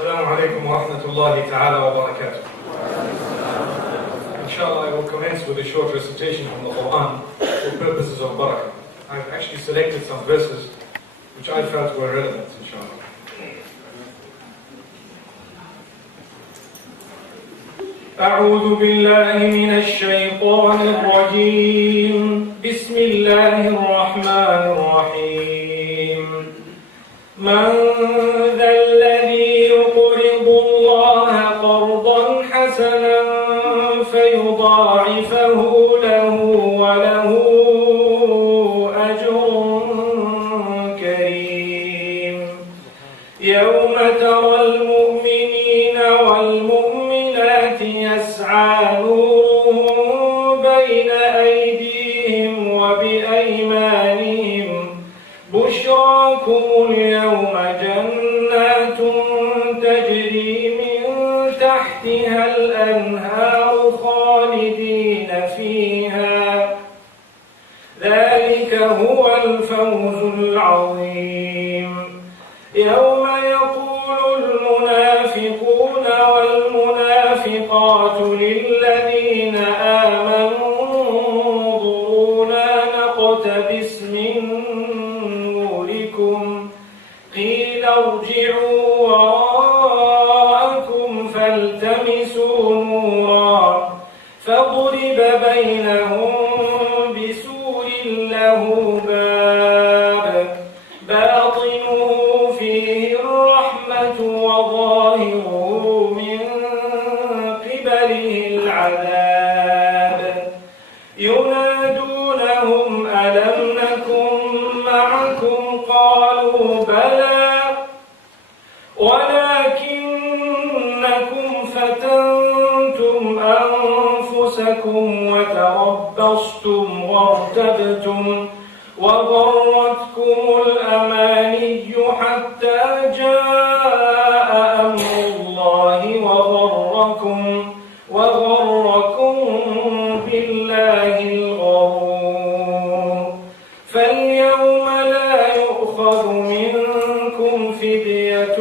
Assalamu alaikum wa rahmatullahi ta'ala wa barakatuh. Inshallah, I will commence with a short recitation from the Quran for purposes of barakah. I've actually selected some verses which I felt were relevant, inshallah. أعوذ بالله من الشيطان الرجيم بسم الله الرحمن الرحيم من ذا الذي يقرض الله قرضا حسنا فيضاعفه له وله أجر كريم يوم ترى المؤمنين والمؤمنات يسعى نورهم بين أيديهم وبأيمانهم بشراكم اليوم جنات تجري من تحتها الأنهار خالدين فيها ذلك هو الفوز العظيم يوم يقول المنافقون والمنافقات للذين آمنوا انظرونا نقتبس من نوركم قيل ارجعوا وراءكم فالتمسوا نورا فضرب بينهم بسور له باب باطنه فيه الرحمة وظاهره من قبله العذاب ينادونهم ألم نكن معكم قالوا بلى ولكنكم فتنتم أنفسكم وتربصتم وارتبتم وغرتكم الأماني حتى جاء أمر الله وغركم بالله الغرور فاليوم لا يؤخذ منكم فدية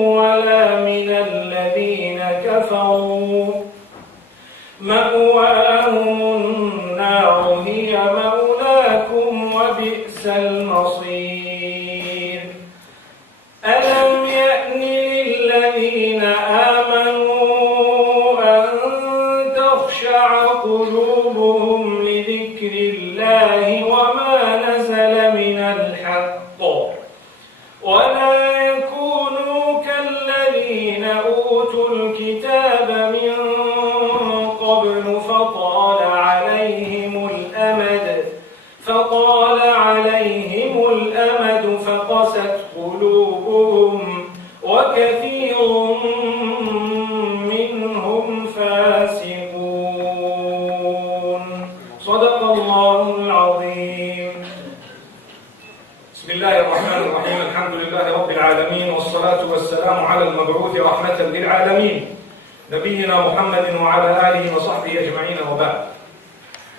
ولا من الذين كفروا مأواهم النار هي مولاكم وبئس المصير ألم يأن للذين آمنوا أن تخشع قلوبهم لذكر الله وما نزل من الحق ولا يكونوا كالذين أوتوا الكتاب من قبل فطال عليهم الأمد فقست قلوبهم وكثير منهم فاسقون صدق الله العظيم بسم الله الرحمن الرحيم الحمد لله رب العالمين والصلاة والسلام على المبعوث رحمة للعالمين نبينا محمد وعلى آله وصحبه أجمعين وبعد.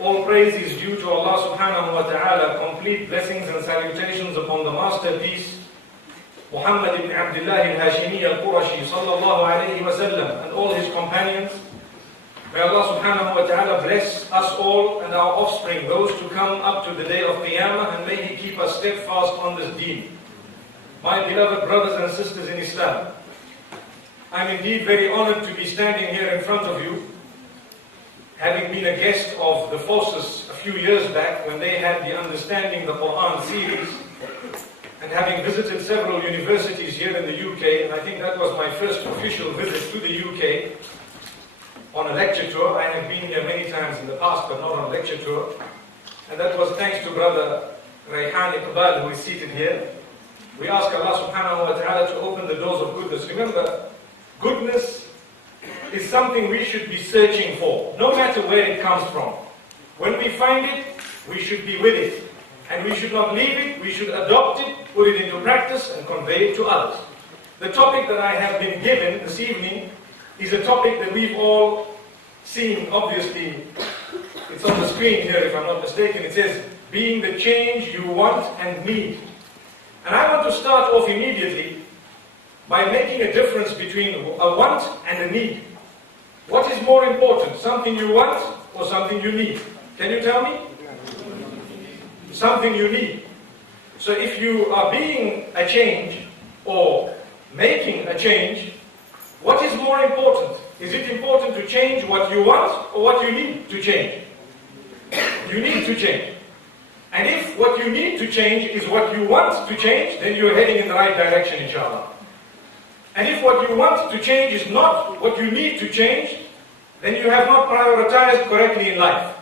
All praise is due to Allah subhanahu wa ta'ala, complete blessings and salutations upon the masterpiece Muhammad ibn Abdullah al-Hashimi al-Qurashi sallallahu alayhi wa sallam and all his companions. May Allah subhanahu wa ta'ala bless us all and our offspring, those to come up to the day of Qiyamah, and may He keep us steadfast on this deen. My beloved brothers and sisters in Islam, I'm indeed very honored to be standing here in front of you, having been a guest of the forces a few years back when they had the Understanding the Quran series, and having visited several universities here in the UK, and I think that was my first official visit to the UK on a lecture tour. I have been here many times in the past, but not on a lecture tour, and that was thanks to Brother Rayhan Iqbal, who is seated here. We ask Allah subhanahu wa ta'ala to open the doors of goodness. Remember, goodness is something we should be searching for, no matter where it comes from. When we find it, we should be with it. And we should not leave it, we should adopt it, put it into practice, and convey it to others. The topic that I have been given this evening is a topic that we've all seen, obviously. It's on the screen here, if I'm not mistaken. It says, being the change you want and need. And I want to start off immediately by making a difference between a want and a need. What is more important, something you want or something you need? Can you tell me? Something you need. So if you are being a change or making a change, what is more important? Is it important to change what you want or what you need to change? You need to change. And if what you need to change is what you want to change, then you're heading in the right direction, inshallah. And if what you want to change is not what you need to change, then you have not prioritized correctly in life.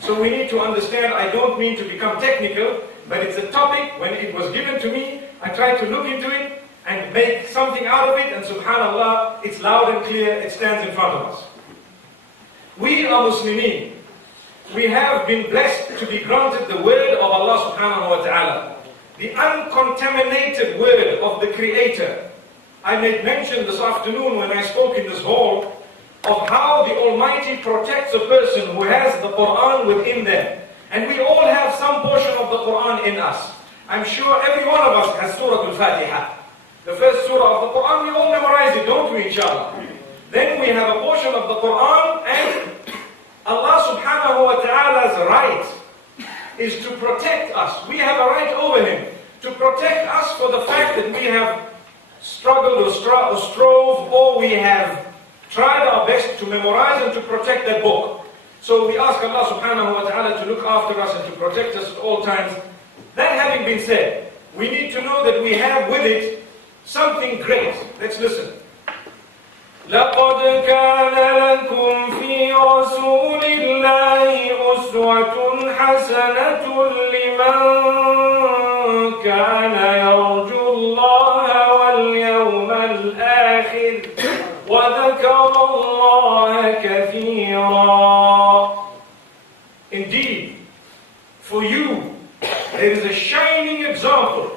So we need to understand, I don't mean to become technical, but it's a topic, when it was given to me, I tried to look into it and make something out of it, and subhanallah, it's loud and clear, it stands in front of us. We are Muslimin. We have been blessed to be granted the word of Allah subhanahu wa ta'ala, the uncontaminated word of the Creator. I made mention this afternoon when I spoke in this hall of how the Almighty protects a person who has the Quran within them. And we all have some portion of the Quran in us. I'm sure every one of us has Surah Al-Fatiha. The first surah of the Quran, we all memorize it, don't we, inshallah? Then we have a portion of the Quran, and Allah subhanahu wa ta'ala's right is to protect us. We have a right over Him to protect us for the fact that we have struggled or strove, or we have tried our best to memorize and to protect that book. So we ask Allah subhanahu wa ta'ala to look after us and to protect us at all times. That having been said, we need to know that we have with it something great. Let's listen. لقد كان لكم في رسول الله أسوة حسنة لمن كان يرجو الله واليوم الآخر وذكر الله كثيرا. Indeed, for you, there is a shining example.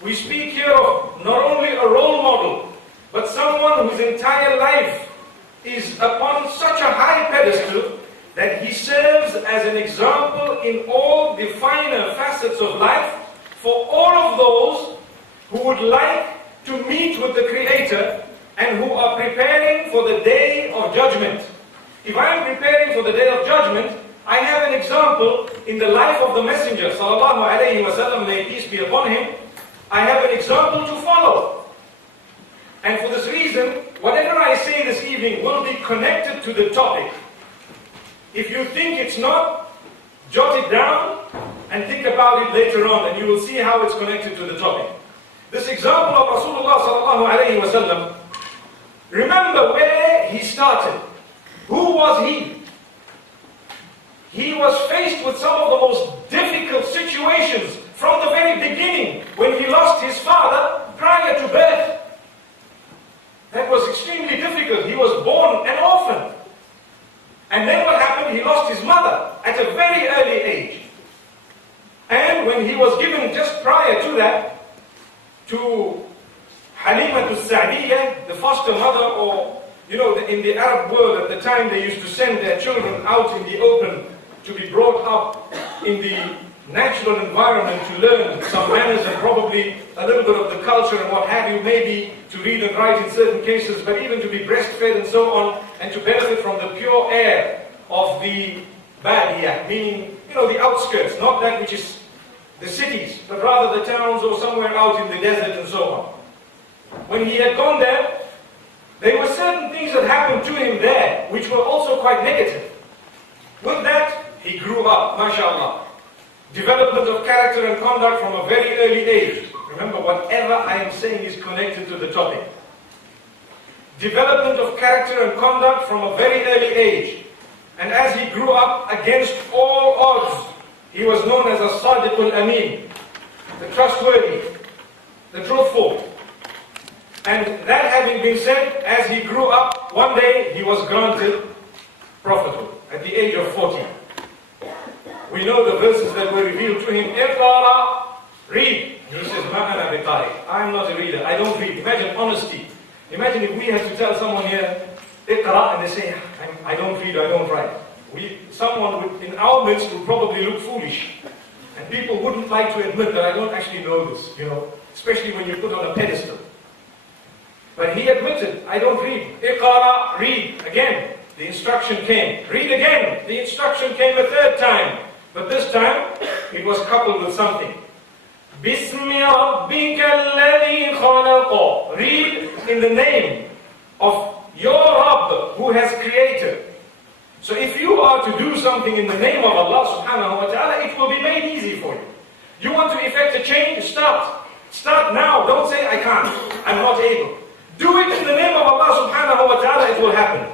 We speak here of not only a role model, but someone whose entire life is upon such a high pedestal that he serves as an example in all the finer facets of life for all of those who would like to meet with the Creator and who are preparing for the Day of Judgment. If I am preparing for the Day of Judgment, I have an example in the life of the Messenger, sallallahu alayhi wa sallam, may peace be upon him. I have an example to follow. And for this reason, whatever I say this evening will be connected to the topic. If you think it's not, jot it down and think about it later on, and you will see how it's connected to the topic. This example of Rasulullah sallallahu alayhi wa sallam, remember where he started. Who was he? He was faced with some of the most difficult situations from the very beginning, when he lost his father prior to birth. That was extremely difficult. He was born an orphan. And then what happened? He lost his mother at a very early age. And when he was given just prior to that, to Halima al-Sa'diyah, the foster mother, or, you know, in the Arab world at the time, they used to send their children out in the open to be brought up in the natural environment to learn some manners and probably a little bit of the culture and what have you, maybe to read and write in certain cases, but even to be breastfed and so on, and to benefit from the pure air of the Badiyah, meaning, you know, the outskirts, not that which is the cities, but rather the towns or somewhere out in the desert and so on. When he had gone there, there were certain things that happened to him there, which were also quite negative. With that, he grew up, mashallah. Development of character and conduct from a very early age. Remember, whatever I am saying is connected to the topic. Development of character and conduct from a very early age. And as he grew up against all odds, he was known as a Sadiq al-Amin, the trustworthy, the truthful. And that having been said, as he grew up, one day he was granted prophethood at the age of 40. We know the verses that were revealed to him. Iqra, read. He says, Ma ana biqari. I'm not a reader. I don't read. Imagine honesty. Imagine if we had to tell someone here, Iqra, and they say, I don't read, I don't write. Someone in our midst would probably look foolish. And people wouldn't like to admit that I don't actually know this, you know, especially when you're put on a pedestal. But he admitted, I don't read. Iqara, read. Again, the instruction came. Read again. The instruction came a third time. But this time, it was coupled with something. Bismi rabbika alladhi khalaqa. Read in the name of your Rabb who has created. So if you are to do something in the name of Allah subhanahu wa ta'ala, it will be made easy for you. You want to effect a change? Start. Start now. Don't say, I can't. I'm not able. Do it in the name of Allah subhanahu wa ta'ala, it will happen.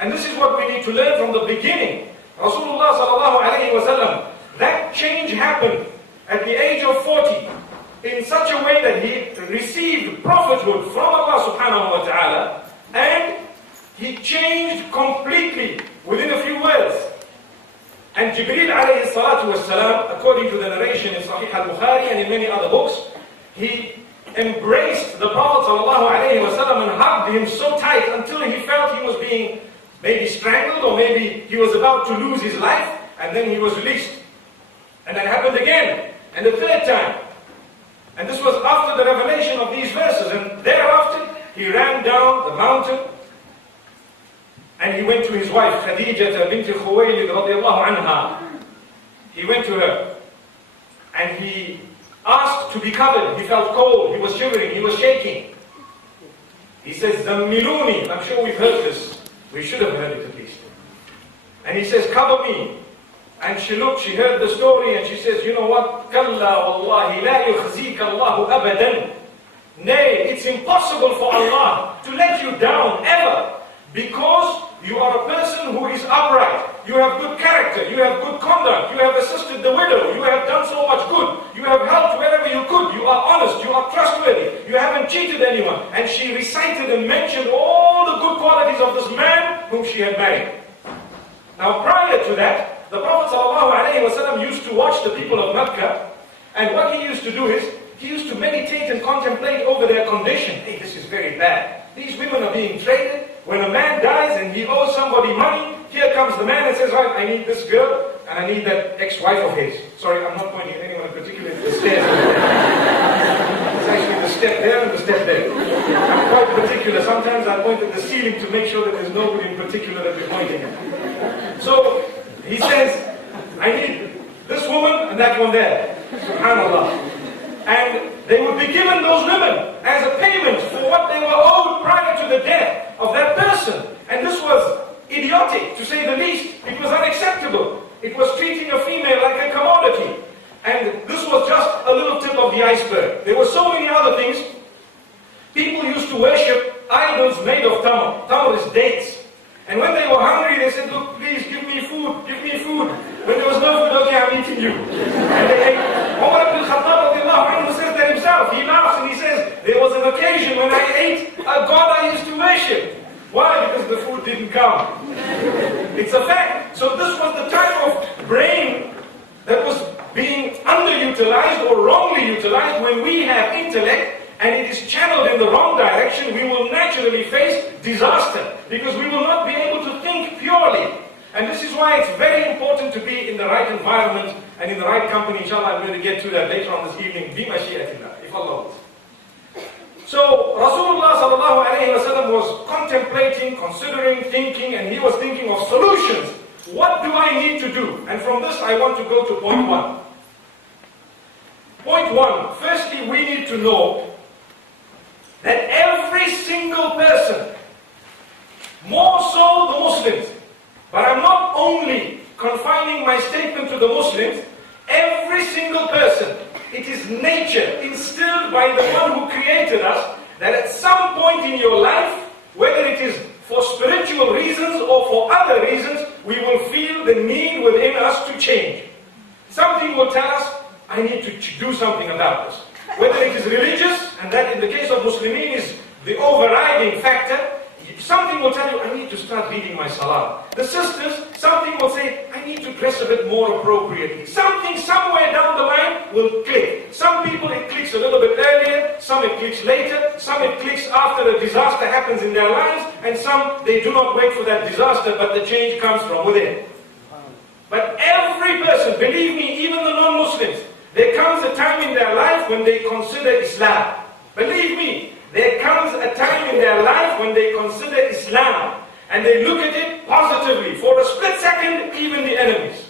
And this is what we need to learn from the beginning. Rasulullah sallallahu alayhi wa sallam, that change happened at the age of 40 in such a way that he received prophethood from Allah subhanahu wa ta'ala, and he changed completely within a few words. And Jibreel alayhi salatu wassalam, according to the narration in Sahih al-Bukhari and in many other books, he embraced the Prophet sallallahu alayhi wasallam and hugged him so tight until he felt he was being maybe strangled, or maybe he was about to lose his life, and then he was released. And that happened again, and the third time. And this was after the revelation of these verses, and thereafter he ran down the mountain and he went to his wife, Khadijah bint Khuwaylid radiyallahu anha. He went to her and he asked to be covered. He felt cold, he was shivering, he was shaking. He says, Zammiluni. I'm sure we've heard this. We should have heard it at least. And he says, cover me. And she looked, she heard the story, and she says, you know what? Kalla wallahi la yukhzika Allahu abadan. Nay, it's impossible for Allah to let you down ever, because you are a person who is upright. You have good character, you have good conduct, you have assisted the widow, you have done so much good, you have helped wherever you could, you are honest, you are trustworthy, you haven't cheated anyone. And she recited and mentioned all the good qualities of this man whom she had married. Now prior to that, the Prophet ﷺ used to watch the people of Mecca, and what he used to do is, he used to meditate and contemplate over their condition. Hey, this is very bad. These women are being traded. When a man dies and he owes somebody money, here comes the man and says, right, I need this girl, and I need that ex-wife of his. Sorry, I'm not pointing at anyone in particular, it's the stairs. It's actually the step there and the step there. I'm quite particular. Sometimes I point at the ceiling to make sure that there's nobody in particular that we're pointing at. So, he says, I need this woman and that one there. SubhanAllah. And they would be given those women as a payment for what they were owed prior to the death of that person. And this was idiotic, to say the least. It was unacceptable. It was treating a female like a commodity. And this was just a little tip of the iceberg. There were so many other things. People used to worship idols made of tamar. Tamar is dates. And when they were hungry, they said, look, please give me food, give me food. When there was no food, okay, I'm eating you. And they ate. Umar ibn Khattab says that himself. He laughs and he says, there was an occasion when I ate a god I used to worship. Why? Because the food didn't come. It's a fact. So this was the type of brain that was being underutilized or wrongly utilized. When we have intellect and it is channeled in the wrong direction, we will naturally face disaster, because we will not be able to think purely. And this is why it's very important to be in the right environment and in the right company. Inshallah, I'm going to get to that later on this evening. Bi mashi'atillah, if Allah wants. So Rasulullah sallallahu alayhi wa sallam was contemplating, considering, thinking, and he was thinking of solutions. What do I need to do? And from this I want to go to point one. Point one, firstly we need to know that every single person, more so the Muslims, but I'm not only confining my statement to the Muslims, every single person, it is nature instilled by the one who created us, that at some point in your life, whether it is for spiritual reasons or for other reasons, we will feel the need within us to change. Something will tell us, I need to do something about this. Whether it is religious, and that in the case of Muslimin is the overriding factor, something will tell you, I need to start reading my salah. The sisters, something will say, I need to dress a bit more appropriately. Something somewhere down the line will click. Some people it clicks a little bit earlier, some it clicks later, some it clicks after a disaster happens in their lives, and some they do not wait for that disaster, but the change comes from within. But every person, believe me, even the non-Muslims, there comes a time in their life when they consider Islam. Believe me, there comes a time in their life when they consider Islam and they look at it positively. For a split second, even the enemies.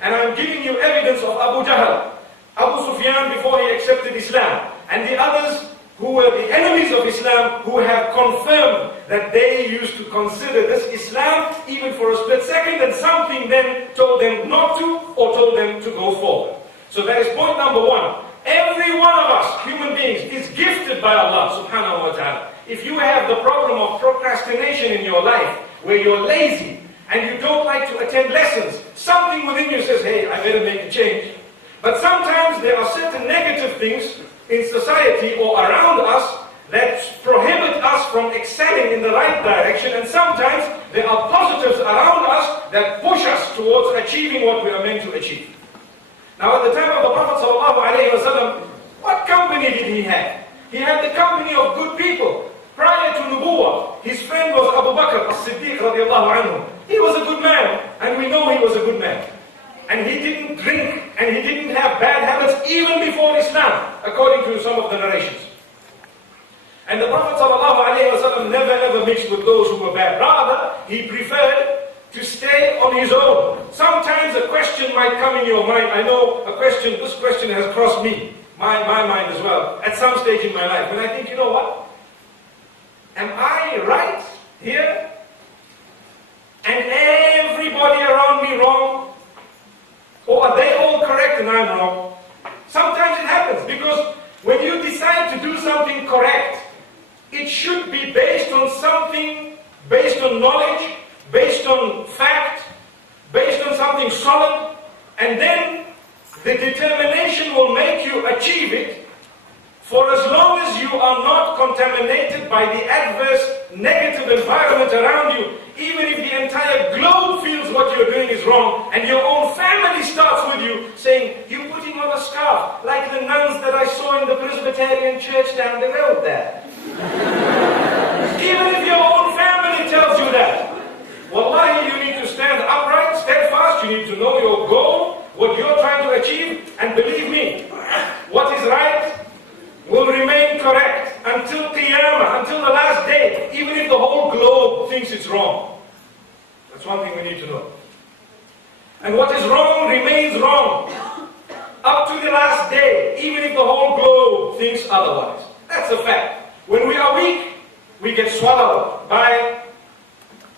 And I'm giving you evidence of Abu Jahl, Abu Sufyan before he accepted Islam, and the others who were the enemies of Islam, who have confirmed that they used to consider this Islam even for a split second, and something then told them not to, or told them to go forward. So that is point number one. Every one of us, human beings, is gifted by Allah subhanahu wa ta'ala. If you have the problem of procrastination in your life, where you're lazy, and you don't like to attend lessons, something within you says, hey, I better make a change. But sometimes there are certain negative things in society or around us that prohibit us from excelling in the right direction, and sometimes there are positives around us that push us towards achieving what we are meant to achieve. Now, at the time of the Prophet ﷺ, what company did he have? He had the company of good people. Prior to Nubuwwah, his friend was Abu Bakr as-Siddiq radiallahu anhu. He was a good man, and we know he was a good man. And he didn't drink, and he didn't have bad habits even before Islam, according to some of the narrations. And the Prophet ﷺ never ever mixed with those who were bad. Rather, he preferred to stay on his own. Sometimes a question might come in your mind. I know this question has crossed my mind as well, at some stage in my life. When I think, you know what? Am I right here? And everybody around me wrong? Or are they all correct and I'm wrong? Sometimes it happens, because when you decide to do something correct, it should be based on something, based on knowledge, based on fact, based on something solid, and then the determination will make you achieve it, for as long as you are not contaminated by the adverse, negative environment around you. Even if the entire globe feels what you're doing is wrong, and your own family starts with you saying, you're putting on a scarf, like the nuns that I saw in the Presbyterian church down the road there. Even if your own family tells you that, wallahi, you need to stand upright, steadfast, you need to know your goal, what you're trying to achieve, and believe me, what is right will remain correct until Qiyamah, until the last day, even if the whole globe thinks it's wrong. That's one thing we need to know. And what is wrong remains wrong up to the last day, even if the whole globe thinks otherwise. That's a fact. When we are weak, we get swallowed by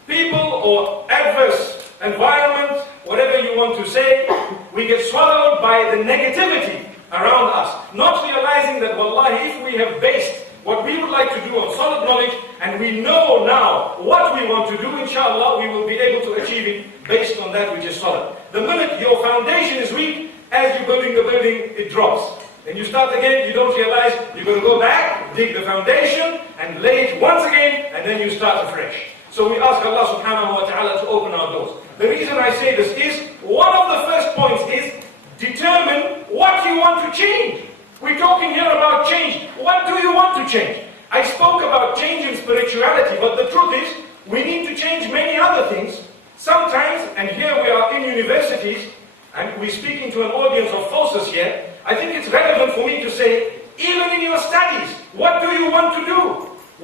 people or adverse environment, whatever you want to say. We get swallowed by the negativity around us, not realizing that, wallahi, if we have based what we would like to do on solid knowledge, and we know now what we want to do, inshallah, we will be able to achieve it based on that which is solid. The minute your foundation is weak, as you're building the building, it drops. And you start again, you don't realize, you're going to go back, dig the foundation, and lay it once again, and then you start afresh. So we ask Allah subhanahu wa ta'ala to open our doors. The reason I say this is, one of the first points is, determine what you want to change. We're talking here about change. What do you want to change? I spoke about change in spirituality, but the truth is, we need to change many other things. Sometimes, and here we are in universities, and we're speaking to an audience of forces here, I think it's relevant for me to say, even in your studies, what do you want to do?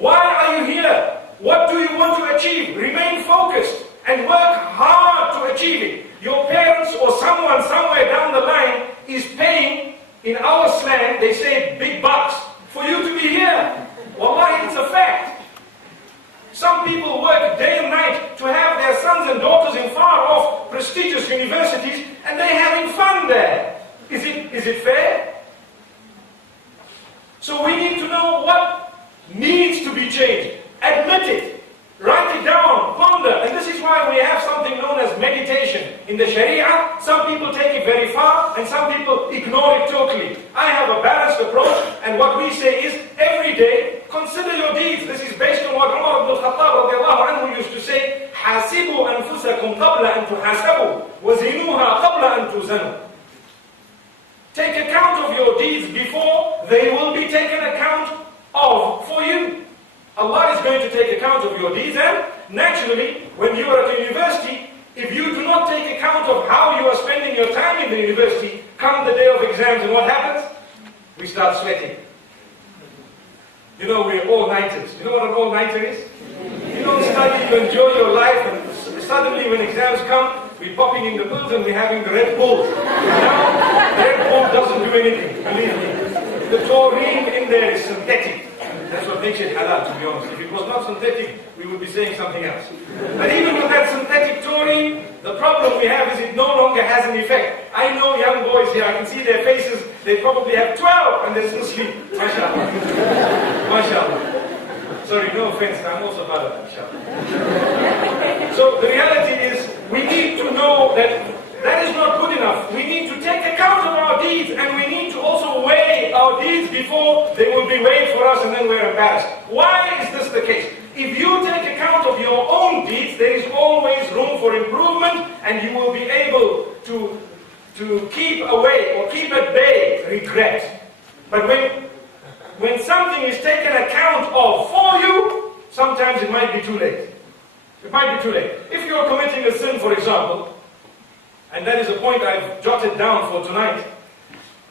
Why are you here? What do you want to achieve? Remain focused and work hard to achieve it. Your parents or someone somewhere down the line is paying, in our slang, they say big bucks, for you to be here. Wallahi, it's a fact. Some people work day and night to have their sons and daughters in far-off, prestigious universities, and they're having fun there. Is it fair? So we need to know what needs to be changed. Admit it. Write it down, ponder, and this is why we have something known as meditation. In the Sharia, some people take it very far, and some people ignore it totally. I have a balanced approach, and what we say is, every day, consider your deeds. This is based on what Umar ibn al-Khattab radiallahu anhu used to say, حَاسِبُوا أَنفُسَكُمْ قَبْلَ أَن تُحَاسَبُوا وَزِنُوهَا قَبْلَ أَن تُوزَنُوا. Take account of your deeds before they will be taken account of for you. Allah is going to take account of your deeds, and naturally, when you are at a university, if you do not take account of how you are spending your time in the university, come the day of exams, and what happens? We start sweating. You know, we're all-nighters. You know what an all-nighter is? You don't study, you enjoy your life, and suddenly when exams come, we're popping in the pills and we're having the Red Bull. Now, the Red Bull doesn't do anything, believe me. The taurine in there is synthetic. That's what makes it halal, to be honest. If it was not synthetic, we would be saying something else. But even with that synthetic taurine, the problem we have is it no longer has an effect. I know young boys here, I can see their faces, they probably have 12 and they're still asleep. MashaAllah. MashaAllah. Sorry, no offense, I'm also bad at MashaAllah. So the reality is, we need to know that that is not good enough. We need to take account of our deeds, and we need to also weigh our deeds before they will be weighed for us and then we're embarrassed. Why is this the case? If you take account of your own deeds, there is always room for improvement, and you will be able to keep away or keep at bay regret. But when something is taken account of for you, sometimes it might be too late. It might be too late. If you are committing a sin, for example, and that is a point I've jotted down for tonight,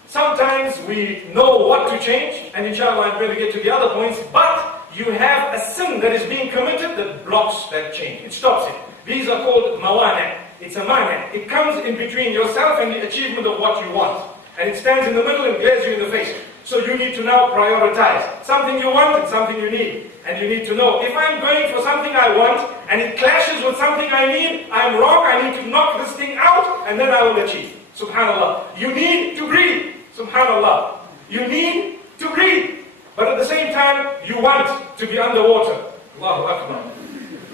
sometimes we know what to change, and inshallah I'm going to get to the other points, but you have a sin that is being committed that blocks that change. It stops it. These are called mawani'. It's a mani'. It comes in between yourself and the achievement of what you want. And it stands in the middle and glares you in the face. So you need to now prioritize. Something you want and something you need. And you need to know, if I'm going for something I want, and it clashes with something I need, I'm wrong, I need to knock this thing out, and then I will achieve. Subhanallah. You need to breathe. Subhanallah. You need to breathe. But at the same time, you want to be underwater. Allahu Akbar.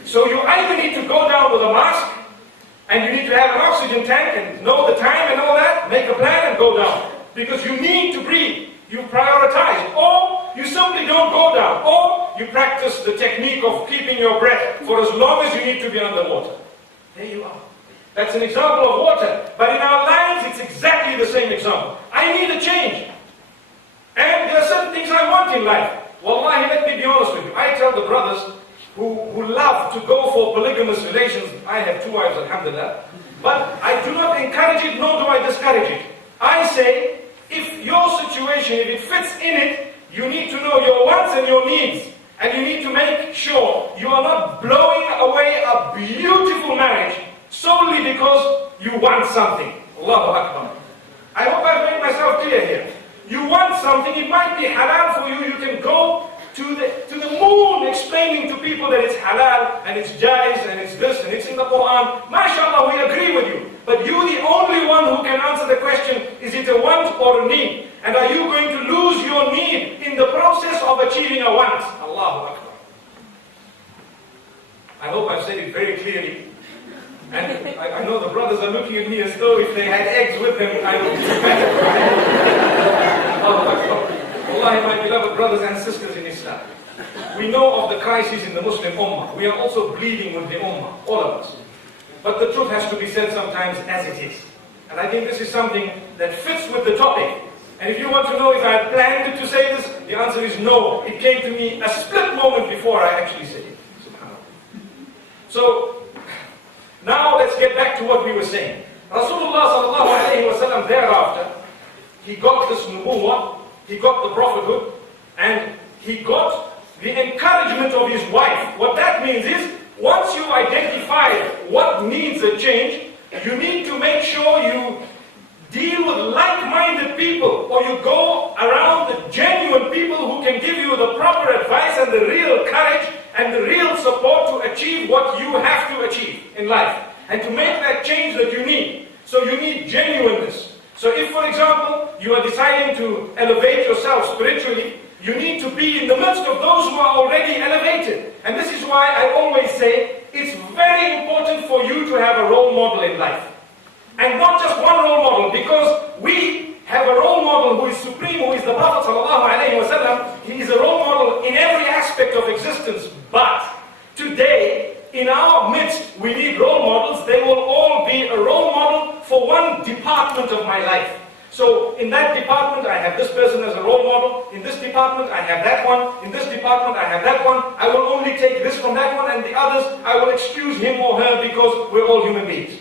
So you either need to go down with a mask, and you need to have an oxygen tank, and know the time and all that, make a plan and go down. Because you need to breathe. You prioritize. Or you simply don't go down. Or you practice the technique of keeping your breath for as long as you need to be underwater. There you are. That's an example of water. But in our lives, it's exactly the same example. I need a change. And there are certain things I want in life. Wallahi, let me be honest with you. I tell the brothers who love to go for polygamous relations, I have 2 wives, alhamdulillah, but I do not encourage it, nor do I discourage it. I say, if your situation, if it fits in it, you need to know your wants and your needs. And you need to make sure you are not blowing away a beautiful marriage solely because you want something. Allahu Akbar. I hope I've made myself clear here. You want something, it might be halal for you, you can go to the moon explaining to people that it's halal, and it's jais, and it's this, and it's in the Quran. MashaAllah, we agree with you. But you're the only one who can answer the question, is it a want or a need? And are you going to lose your need in the process of achieving a want? Allahu Akbar. I hope I've said it very clearly. And I know the brothers are looking at me as though if they had eggs with them, I would be better. Allahu Akbar. Wallahi, my beloved brothers and sisters in Islam, we know of the crisis in the Muslim Ummah. We are also bleeding with the Ummah, all of us. But the truth has to be said sometimes as it is. And I think this is something that fits with the topic. And if you want to know if I had planned to say this, the answer is no. It came to me a split moment before I actually said it. SubhanAllah. So, now let's get back to what we were saying. Rasulullah sallallahu alayhi wa sallam thereafter, he got this nubuwwah, he got the prophethood, and he got the encouragement of his wife. What that means is, once you identify what needs a change, you need to make sure you deal with like-minded people, or you go around the genuine people who can give you the proper advice and the real courage and the real support to achieve what you have to achieve in life, and to make that change that you need. So you need genuineness. So if, for example, you are deciding to elevate yourself spiritually, you need to be in the midst of those who are already elevated. And this is why I always say, it's very important for you to have a role model in life. And not just one role model, because we have a role model who is supreme, who is the Prophet ﷺ. He is a role model in every aspect of existence. But today, in our midst, we need role models. They will all be a role model for one department of my life. So in that department, I have this person as a role model. In this department, I have that one. In this department, I have that one. I will only take this from that one, and the others, I will excuse him or her because we're all human beings.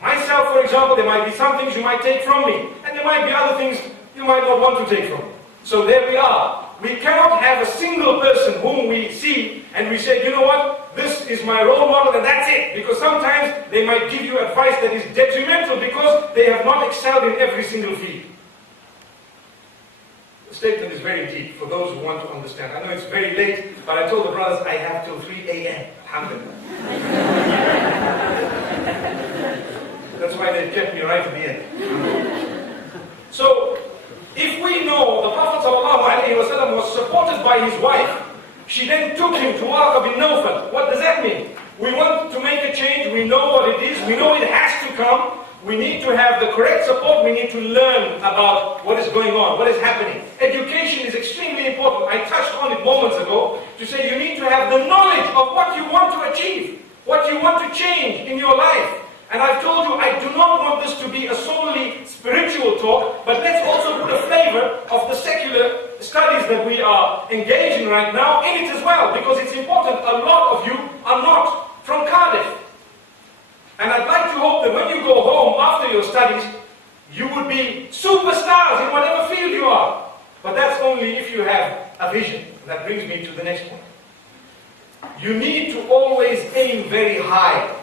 Myself, for example, there might be some things you might take from me, and there might be other things you might not want to take from me. So there we are. we cannot have a single person whom we see and we say, you know what, this is my role model and that's it. Because sometimes they might give you advice that is detrimental because they have not excelled in every single field. The statement is very deep for those who want to understand. I know it's very late, but I told the brothers I have till 3 a.m. Alhamdulillah. That's why they kept me right at the end. So, if we know the Prophet ﷺ was supported by his wife, she then took him to Warqa bin Nawfal. What does that mean? We want to make a change, we know what it is, we know it has to come, we need to have the correct support, we need to learn about what is going on, what is happening. Education is extremely important. I touched on it moments ago to say you need to have the knowledge of what you want to achieve, what you want to change in your life. And I've told you, I do not want this to be a solely spiritual talk, but let's also put a flavor of the secular studies that we are engaging right now in it as well, because it's important. A lot of you are not from Cardiff. And I'd like to hope that when you go home after your studies, you would be superstars in whatever field you are. But that's only if you have a vision. And that brings me to the next point. You need to always aim very high.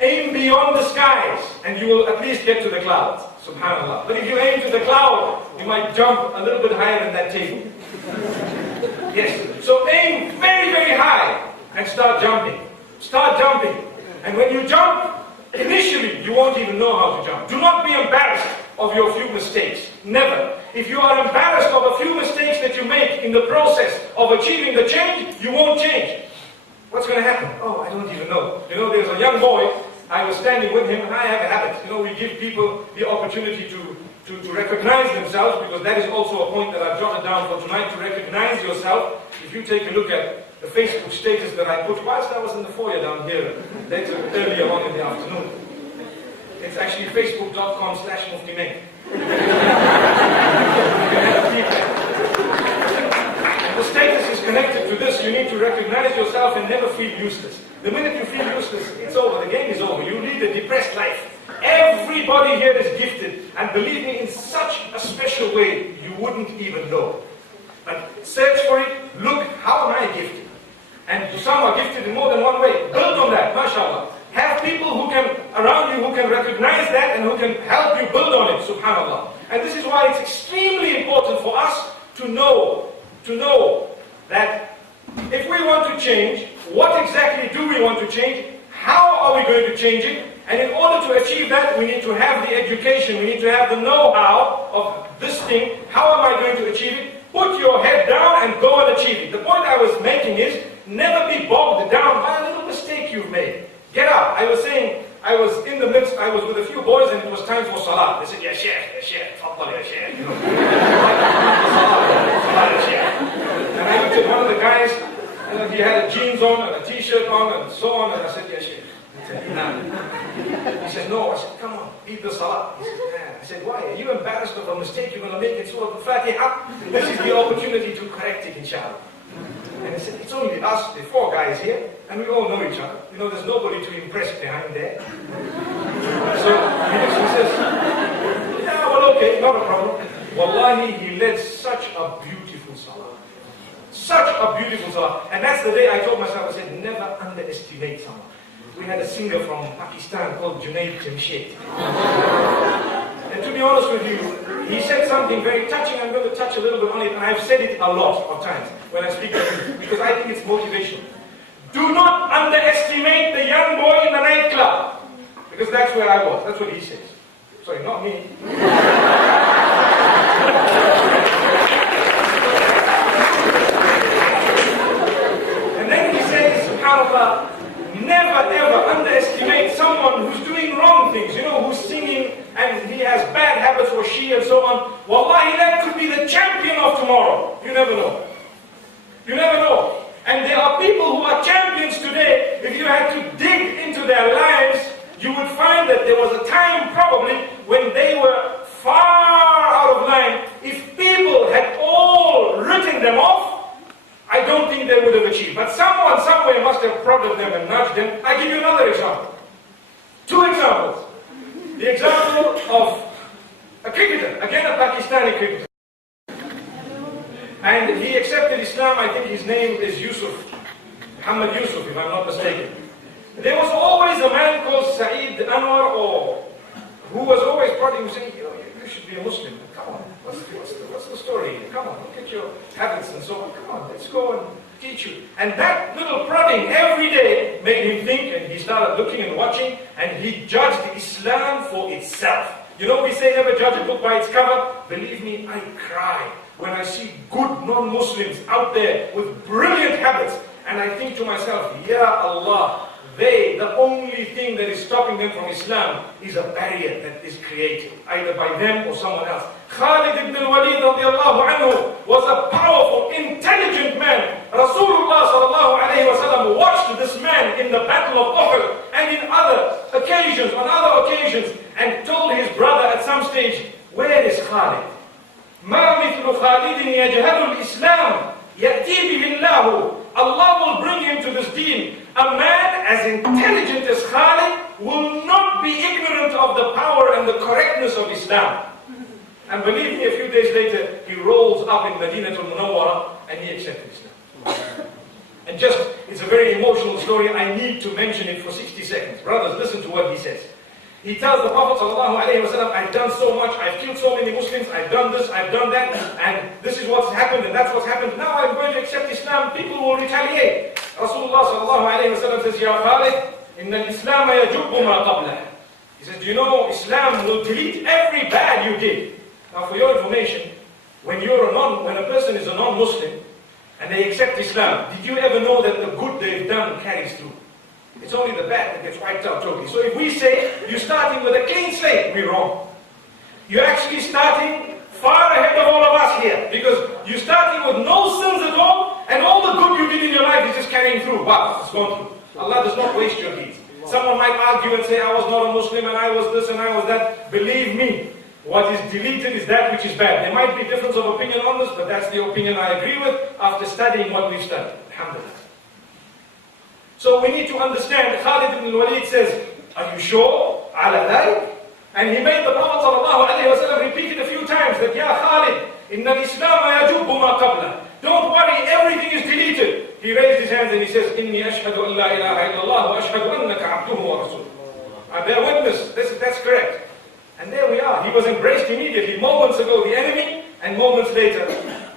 Aim beyond the skies, and you will at least get to the clouds. Subhanallah. But if you aim to the cloud, you might jump a little bit higher than that table. Yes. So aim very, very high and start jumping. Start jumping. And when you jump, initially you won't even know how to jump. Do not be embarrassed of your few mistakes. Never. If you are embarrassed of a few mistakes that you make in the process of achieving the change, you won't change. What's going to happen? Oh, I don't even know. You know, there's a young boy, I was standing with him, and I have a habit. You know, we give people the opportunity to recognize themselves, because that is also a point that I've jotted down for tonight, to recognize yourself. If you take a look at the Facebook status that I put whilst I was in the foyer down here, later, earlier on in the afternoon. It's actually facebook.com/Mufti Menk. The status is connected to this. You need to recognize yourself and never feel useless. The minute you feel useless, it's over. The game is over. You lead a depressed life. Everybody here is gifted. And believe me, in such a special way, you wouldn't even know. But search for it. Look, how am I gifted? And some are gifted in more than one way. Build on that, mashallah. Have people who can, around you, who can recognize that and who can help you build on it, subhanallah. And this is why it's extremely important for us to know that if we want to change, what exactly do we want to change? How are we going to change it? And in order to achieve that, we need to have the education, we need to have the know-how of this thing. How am I going to achieve it? Put your head down and go and achieve it. The point I was making is, never be bogged down by a little mistake you've made. Get up. I was saying, I was in the midst, I was with a few boys and it was time for salah. They said, Ya Sheikh, tafaddal ya Sheikh. You know, salah ya Sheikh. And I looked at one of the guys, and he had a jeans on and a t-shirt on and so on, and I said, Ya Sheikh. He said, no. I said, come on, eat the salah. He said, man. I said, why? Are you embarrassed of a mistake you're going to make in Surah Al-Fatiha? This is the opportunity to correct it, inshallah. And he said, it's only us, the 4 guys here, and we all know each other. You know, there's nobody to impress behind there. So he says, yeah, well, okay, not a problem. Wallahi, he led such a beautiful salah. Such a beautiful salah. And that's the day I told myself, I said, never underestimate someone. We had a singer from Pakistan called Junaid Jamshed. And to be honest with you, he said something very touching. I'm going to touch a little bit on it, and I've said it a lot of times when I speak to you, because I think it's motivational. Do not underestimate the young boy in the nightclub, because that's where I was. That's what he says. Sorry, not me. And then he says, subhanAllah, never ever underestimate someone who's doing wrong things, you know, who's singing and he has bad habits or she and so on. Wallahi, that could be the champion of tomorrow. You never know. You never know. And there are people who are champions today. If you had to dig into their lives, you would find that there was a time probably when they were far out of line. If people had all written them off, I don't think they would have achieved. But someone somewhere must have prodded them and nudged them. I give you another example. 2 examples. The example of a cricketer, again a Pakistani cricketer. And he accepted Islam. I think his name is Yusuf. Muhammad Yusuf, if I'm not mistaken. There was always a man called Saeed Anwar, or who was always prodding, saying, you should be a Muslim. Come on, what's the story? Come on, look at your habits and so on. Come on, let's go and teach you. And that little prodding every day made him think, and he started looking and watching, and he judged Islam for itself. You know, we say never judge a book by its cover. Believe me, I cry when I see good non-Muslims out there with brilliant habits, and I think to myself, Ya Allah, the only thing that is stopping them from Islam is a barrier that is created, either by them or someone else. Khalid ibn al-Walid radiallahu anhu was a powerful, intelligent man. Rasulullah sallallahu alayhi wa sallam watched this man in the battle of Uhud and in on other occasions, and told his brother at some stage, where is Khalid? مَا مِثْلُ خَالِدٍ يَجْهَلُ الْإِسْلَامِ يَأْتِي بِهِ اللَّهُ. Allah will bring him to this deen. A man as intelligent as Khalid will not be ignorant of the power and the correctness of Islam. And believe me, a few days later, he rolls up in Madinatul Munawwara and he accepted Islam. And it's a very emotional story. I need to mention it for 60 seconds. Brothers, listen to what he says. He tells the Prophet ﷺ, I've done so much, I've killed so many Muslims, I've done this, I've done that, and this is what's happened, and that's what's happened. Now I'm going to accept Islam, people will retaliate. Rasulullah ﷺ says, Ya Khalid, inna al-Islam yajubbu ma qablah. He says, do you know Islam will delete every bad you did? Now for your information, when a person is a non-Muslim, and they accept Islam, did you ever know that the good they've done carries through? It's only the bad that gets wiped out totally. So if we say, you're starting with a clean slate, we're wrong. You're actually starting far ahead of all of us here. Because you're starting with no sins at all, and all the good you did in your life is just carrying through. Wow, it's gone through. Allah does not waste your deeds. Someone might argue and say, I was not a Muslim, and I was this, and I was that. Believe me, what is deleted is that which is bad. There might be difference of opinion on this, but that's the opinion I agree with after studying what we've studied. Alhamdulillah. So we need to understand, Khalid ibn al-Walid says, are you sure? Ala dhalik? And he made the Prophet ﷺ repeat it a few times, that, Ya Khalid, inna al-Islam yajubbu ma qabla. Don't worry, everything is deleted. He raised his hands and he says, Inni ashhadu an la ilaha illallah wa ashhadu annaka abduhu wa rasuluh. I bear witness, that's correct. And there we are. He was embraced immediately. Moments ago the enemy, and moments later,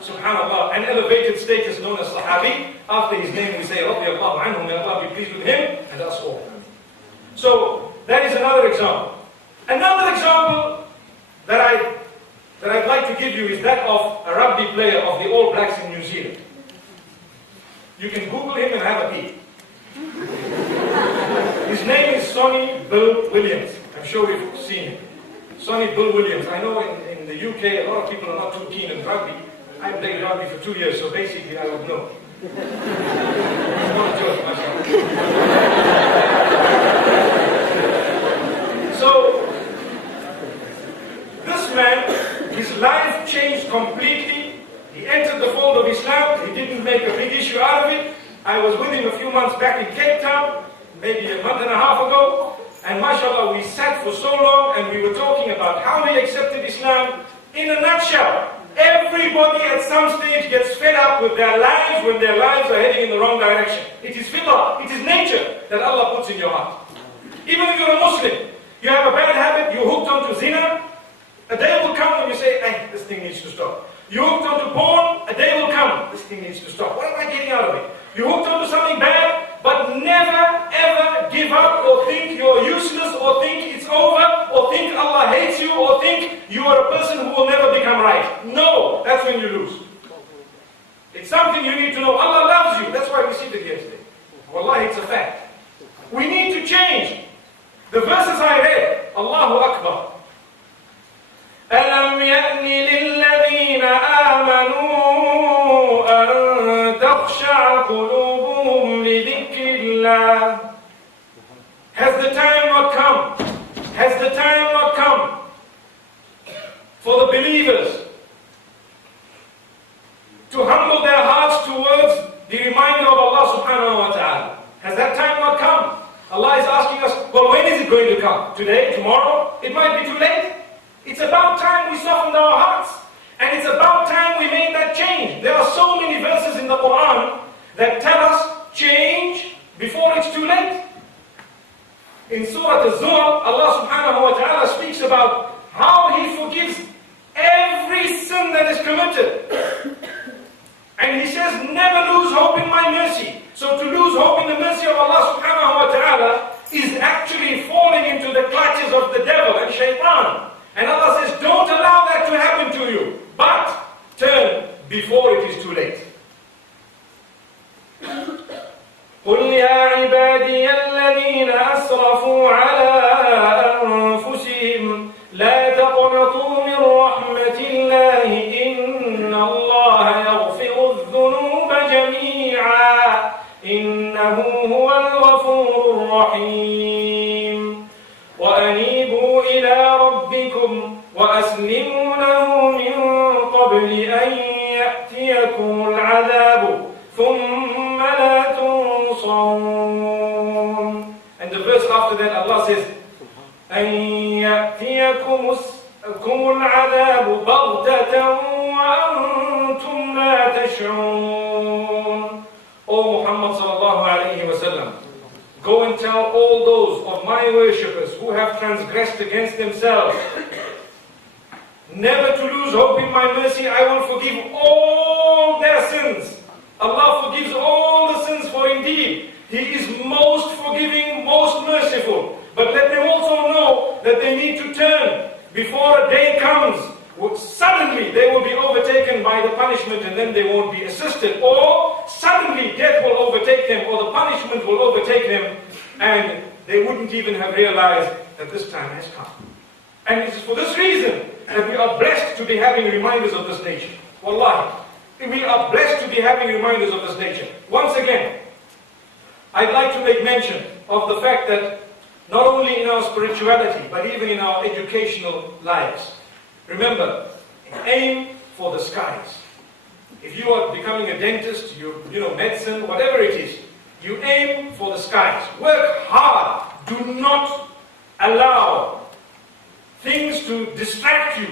subhanallah, an elevated status known as Sahabi. After his name we say, radiyallahu anhu, may Allah be pleased with him and us all. So, that is another example. Another example that I'd like to give you is that of a rugby player of the All Blacks in New Zealand. You can Google him and have a peek. His name is Sonny Bill Williams. I'm sure you've seen him. Sonny Bill Williams. I know in the UK a lot of people are not too keen on rugby. I played rugby for 2 years, so basically I would know. It's not a joke, myself. So, this man, his life changed completely. He entered the fold of Islam. He didn't make a big issue out of it. I was with him a few months back in Cape Town, maybe a month and a half ago. And mashallah, we sat for so long and we were talking about how he accepted Islam. In a nutshell, everybody at some stage gets fed up with their lives when their lives are heading in the wrong direction. It is fitrah, it is nature that Allah puts in your heart. Even if you're a Muslim, you have a bad habit, you're hooked onto zina, a day will come when you say, hey, this thing needs to stop. You're hooked onto porn, a day will come, this thing needs to stop. What am I getting out of it? You're hooked onto something bad, but never ever give up or think you're useless or think it's over or think Allah hates you or think you are a person who will never become right. No, that's when you lose. It's something you need to know. Allah loves you. That's why we seated here today. Wallahi, it's a fact. We need to change. The verses I read, Allahu Akbar. أَلَمْ يَأْنِ لِلَّذِينَ آمَنُوا أَن تَخْشَعَ قُلُوبُهُمْ لِذِكْرِ اللَّهِ. Has the time not come? Has the time not come for the believers to humble their hearts towards the reminder of Allah subhanahu wa ta'ala? Has that time not come? Allah is asking us, well, when is it going to come? Today? Tomorrow? It might be too late. It's about time we softened our hearts And it's about time we made that change. There are so many verses in the Quran that tell us change before it's too late. In Surah Al-Zumar, Allah subhanahu wa ta'ala speaks about how He forgives every sin that is committed. And He says, never lose hope in my mercy. So to lose hope in the mercy of Allah subhanahu wa ta'ala is actually falling into the clutches of the devil and shaitan. And Allah says, don't allow that to happen to you, but turn before it is too late. قل يا عبادي الذين أسرفوا على أنفسهم لا تقنطوا من رحمة الله إن الله يغفر الذنوب جميعا إنه هو الغفور الرحيم وأنيبوا إلى ربكم وأسلموا له من قبل أن يأتيكم العذاب ثم لا تنصرون. And the verse after that Allah says أن يأتيكم العذاب بغتة وأنتم لا تشعرون. O Muhammad sallallahu alayhi wa sallam, go and tell all those of my worshippers who have transgressed against themselves, never to lose hope in my mercy. I will forgive all their sins. Allah forgives all the sins, for indeed He is most forgiving, most merciful. But let them also know that they need to turn before a day comes. Suddenly they will be overtaken by the punishment and then they won't be assisted. Or suddenly death will overtake them, or the punishment will overtake them, and they wouldn't even have realized that this time has come. And it is for this reason that we are blessed to be having reminders of this nature. Wallahi, we are blessed to be having reminders of this nature. Once again, I'd like to make mention of the fact that not only in our spirituality, but even in our educational lives, remember, aim for the skies. If you are becoming a dentist, medicine, whatever it is, you aim for the skies. Work hard. Do not allow things to distract you,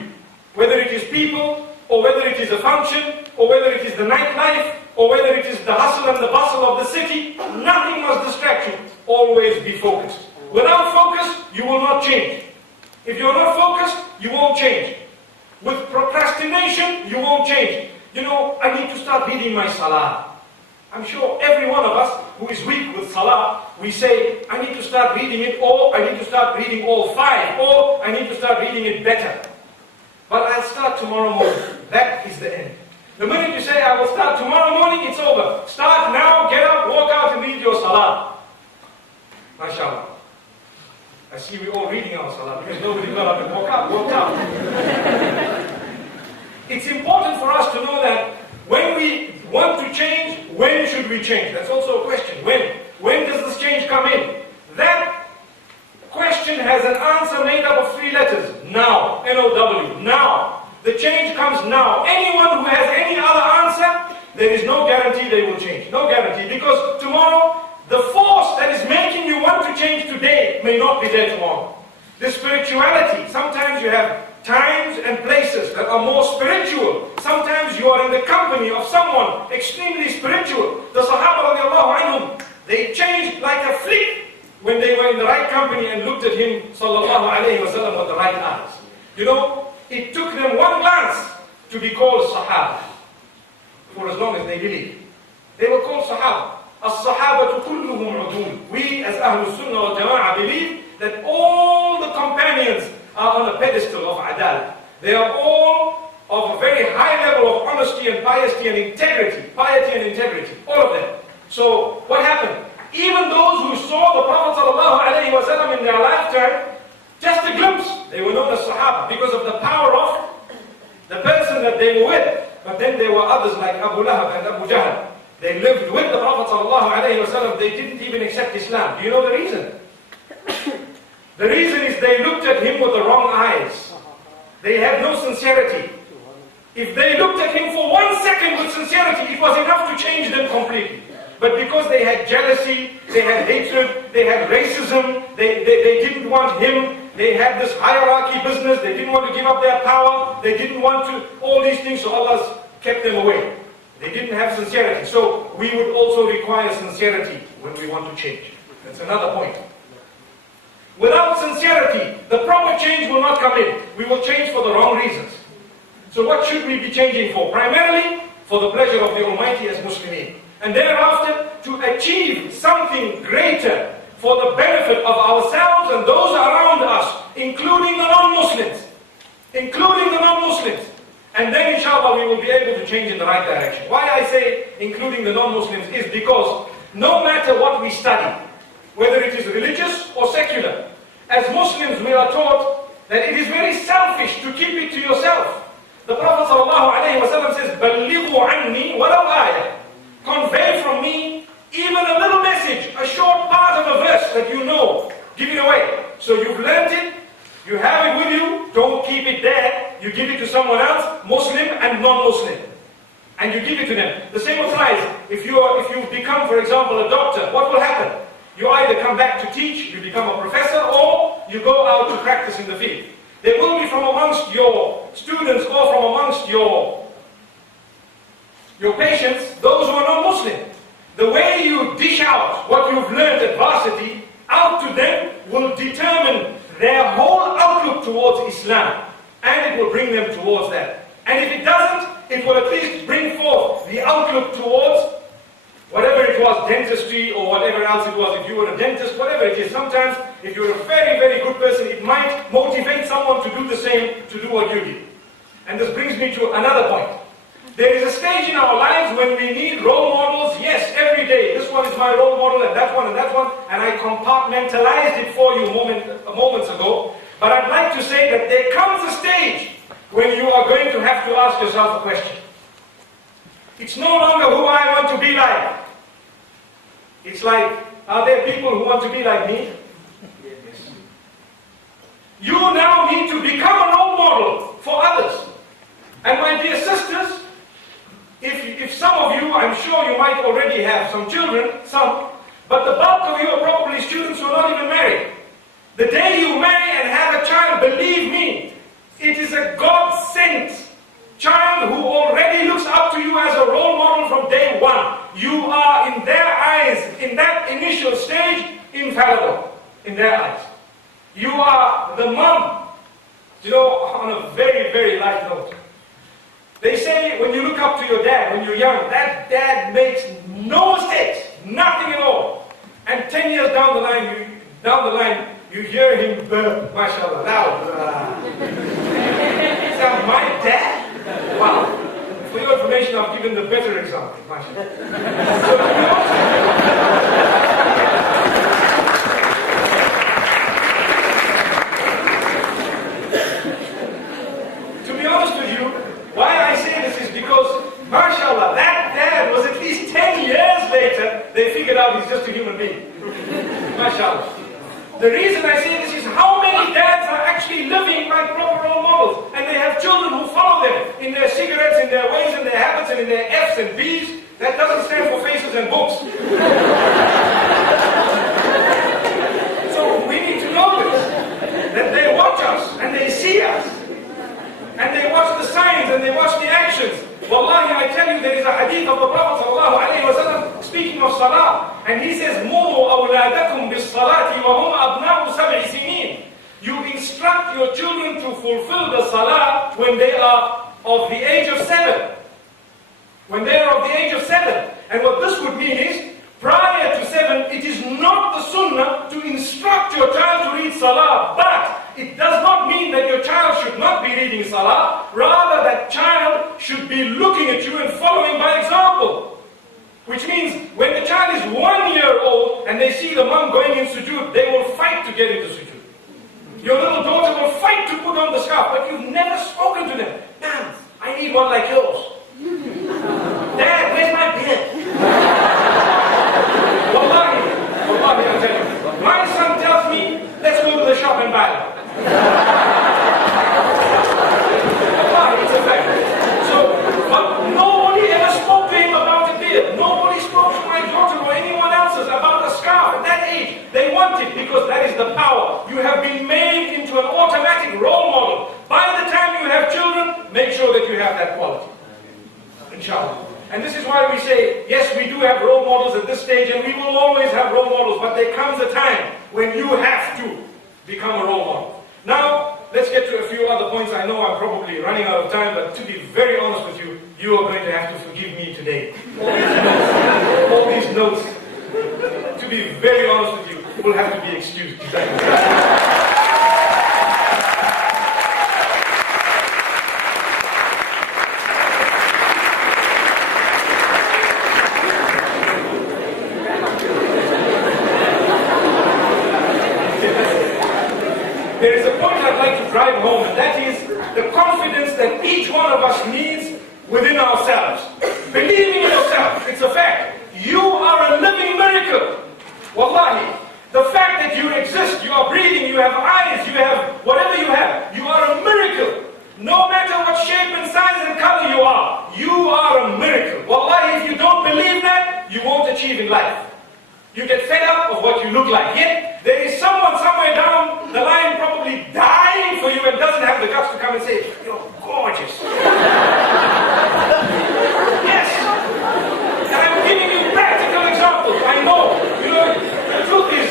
whether it is people, or whether it is a function, or whether it is the nightlife, or whether it is the hustle and the bustle of the city. Nothing must distract you. Always be focused. Without focus, you will not change. If you're not focused, you won't change. With procrastination, you won't change. I need to start reading my salah. I'm sure every one of us who is weak with salah, we say, I need to start reading it, or I need to start reading all 5, or I need to start reading it better. But I'll start tomorrow morning. That is the end. The minute you say, I will start tomorrow morning, it's over. Start now, get up, walk out and read your salah. MashaAllah. I see we all reading our salah because nobody got up and walked out. It's important for us to know that when we want to change, when should we change? That's also a question. When? When does this change come in? That question has an answer made up of 3 letters. Now. N-O-W. Now. The change comes now. Anyone who has any other answer, there is no guarantee they will change. No guarantee. Because tomorrow, the force that is making you want to change today may not be there tomorrow. The spirituality, sometimes you have times and places that are more spiritual. Sometimes you are in the company of someone extremely spiritual. The Sahaba radiallahu anhum, they changed like a flick when they were in the right company and looked at him sallallahu alayhi wa sallam with the right eyes. It took them one glance to be called Sahaba. For as long as they believed. They were called Sahaba. As-Sahabatu kulluhum udul. We as Ahlul Sunnah wal Jama'ah believe that all the companions are on a pedestal of adal. They are all of a very high level of honesty and piety and integrity. Piety and integrity. All of them. So, what happened? Even those who saw the Prophet ﷺ in their lifetime, just a glimpse, they were known as Sahaba because of the power of the person that they were with. But then there were others like Abu Lahab and Abu Jahl. They lived with the Prophet ﷺ. They didn't even accept Islam. Do you know the reason? The reason is they looked at him with the wrong eyes. They had no sincerity. If they looked at him for 1 second with sincerity, it was enough to change them completely. But because they had jealousy, they had hatred, they had racism, they didn't want him, They had this hierarchy business. They didn't want to give up their power. They didn't want to, all these things, so Allah kept them away. They didn't have sincerity. So we would also require sincerity when we want to change. That's another point. Without sincerity, the proper change will not come in. We will change for the wrong reasons. So what should we be changing for? Primarily, for the pleasure of the Almighty as Muslimin. And thereafter, to achieve something greater for the benefit of ourselves and those around us, including the non-Muslims. Including the non-Muslims. And then inshallah we will be able to change in the right direction. Why I say including the non-Muslims is because no matter what we study, whether it is religious or secular, as Muslims we are taught that it is very selfish to keep it to yourself. The Prophet ﷺ says, بَلِّغُوا عَنِّي وَلَوْ آيَةً. Convey from me even a little message, a short part of a verse that you know. Give it away. So you've learned it, you have it with you, don't keep it there. You give it to someone else, Muslim and non-Muslim. And you give it to them. The same applies. If you become, for example, a doctor, what will happen? You either come back to teach, you become a professor, or you go out to practice in the field. There will be from amongst your students or from amongst your patients, those who are non-Muslim. The way you dish out what you've learned at varsity out to them will determine their whole outlook towards Islam. And it will bring them towards that. And if it doesn't, it will at least bring forth the outlook towards whatever it was, dentistry or whatever else it was. If you were a dentist, whatever it is, sometimes if you're a very, very good person, it might motivate someone to do the same, to do what you did. And this brings me to another point. There is a stage in our lives when we need role models. Yes, every day. This one is my role model and that one and that one. And I compartmentalized it for you moments ago. But I'd like to say that there comes a stage when you are going to have to ask yourself a question. It's no longer who I want to be like. It's like, are there people who want to be like me? Yes. You now need to become a role model for others. And my dear sisters, if some of you, I'm sure you might already have some children, but the bulk of you are probably students who are not even married. The day you marry and have a child, believe me, it is a God-sent child who already looks up to you as a role model from day one. You are, in their eyes, in that initial stage, infallible. In their eyes. You are the mom. You know, on a very, very light note. They say when you look up to your dad, when you're young, that dad makes no mistakes. Nothing at all. And 10 years down the line, you hear him burp, mashallah, loud. Is that my dad? Wow. For your information, I've given the better example, mashallah. To be honest with you, why I say this is because, mashallah, that dad was at least 10 years later, they figured out he's just a human being. Mashallah. The reason I say this is how many dads are actually living like proper role models, and they have children who follow them in their cigarettes, in their ways, in their habits, and in their F's and B's. That doesn't stand for faces and books. So we need to know this, that they watch us, and they see us, and they watch the signs, and they watch the actions. Wallahi, I tell you, there is a hadith of the Prophet ﷺ speaking of salah, and he says, "Muru awladakum bis salati wa hum abna'u sab'i sinin." You instruct your children to fulfill the salah when they are of the age of 7. When they are of the age of 7. And what this would mean is, prior to 7, it is not the sunnah to instruct your child to read salah, but it does not mean that your child should not be reading salah. Rather, that child should be looking at you and following by example. Which means, when the child is 1 year old and they see the mom going in sujood, they will fight to get into sujood. Your little daughter will fight to put on the scarf, but you've never spoken to them. "Ma'am, I need one like yours." "Dad, where's my beard?" Wallahi, I'll tell you. My son tells me, "Let's go to the shop and buy it." Wallahi, it's a fact. So, but nobody ever spoke to him about a beard. Nobody spoke to my daughter or anyone else's about a scarf at that age. They want it because that is the power. You have been made into an automatic role model. By the time you have children, make sure that you have that quality. Inshallah. And this is why we say, yes, we do have role models at this stage, and we will always have role models, but there comes a time when you have to become a role model. Now, let's get to a few other points. I know I'm probably running out of time, but to be very honest with you, you are going to have to forgive me today. All these notes, to be very honest with you, will have to be excused. There is a point I'd like to drive home, and that is the confidence that each one of us needs within ourselves. Believing in yourself, it's a fact. You are a living miracle. Wallahi. The fact that you exist, you are breathing, you have eyes, you have whatever you are a miracle. No matter what shape and size and color you are a miracle. Wallahi, if you don't believe that, you won't achieve in life. You get fed up of what you look like. Yet, there is someone somewhere down the line probably dying for you and doesn't have the guts to come and say, you're gorgeous. Yes. And I'm giving you practical examples. I know. The truth is,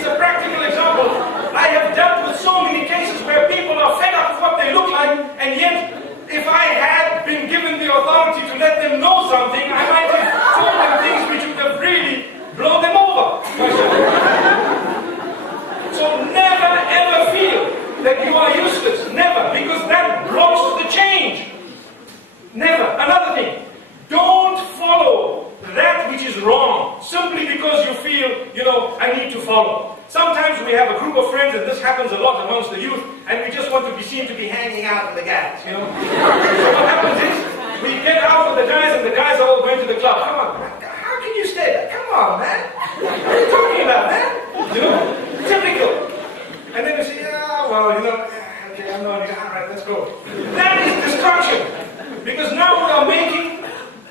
it's a practical example. I have dealt with so many cases where people are fed up with what they look like, and yet, if I had been given the authority to let them know something, I might have told them things which would have really blown them over. So never ever feel that you are useless. Never, because that blocks the change. Never. Another thing, don't follow that which is wrong simply because you feel, I need to follow. Sometimes we have a group of friends, and this happens a lot amongst the youth, and we just want to be seen to be hanging out in the guys, So what happens is, we get out with the guys, and the guys are all going to the club. Come on, how can you stay there? Come on, man. What are you talking about, man? Typical. And then you say, okay, I'm not, all right, let's go. That is destruction. Because now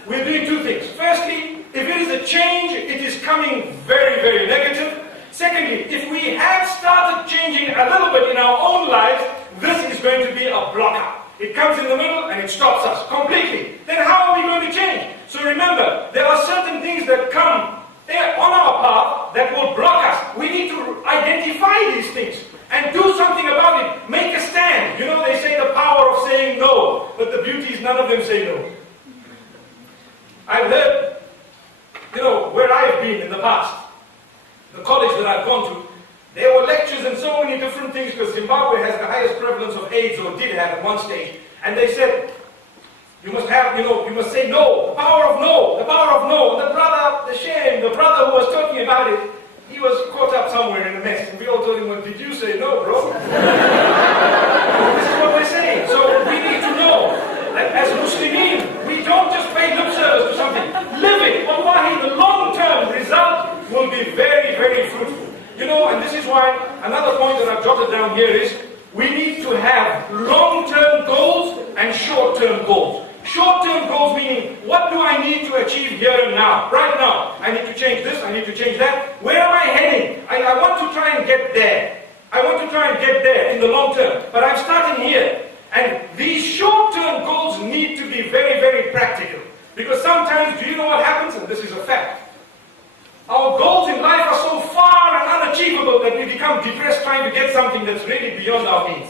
we're doing two things. Firstly, if it is a change, it is coming very, very negative. Secondly, if we have started changing a little bit in our own lives, this is going to be a blocker. It comes in the middle and it stops us completely. Then how are we going to change? So remember, there are certain things that come on our path that will block us. We need to identify these things and do something about it. Make a stand. They say the power of saying no, but the beauty is none of them say no. I've heard, where I've been in the past, the college that I've gone to, there were lectures and so many different things, because Zimbabwe has the highest prevalence of AIDS, or did have at one stage. And they said, you must say no, the power of no, the power of no. And the brother who was talking about it, he was caught up somewhere in a mess. And we all told him, well, did you say no, bro? This is what we're saying. So we need to know that as Muslimin, we don't just pay lip service to something. Live it. Wallahi, the long-term result will be very, very fruitful. And this is why another point that I've jotted down here is we need to have long-term goals and short-term goals. Short-term goals meaning, what do I need to achieve here and now? Right now, I need to change this, I need to change that. Where am I heading? I want to try and get there. I want to try and get there in the long term. But I'm starting here. And these short-term goals need to be very, very practical. Because sometimes, do you know what happens? And this is a fact. Our goals in life are so far and unachievable that we become depressed trying to get something that's really beyond our means.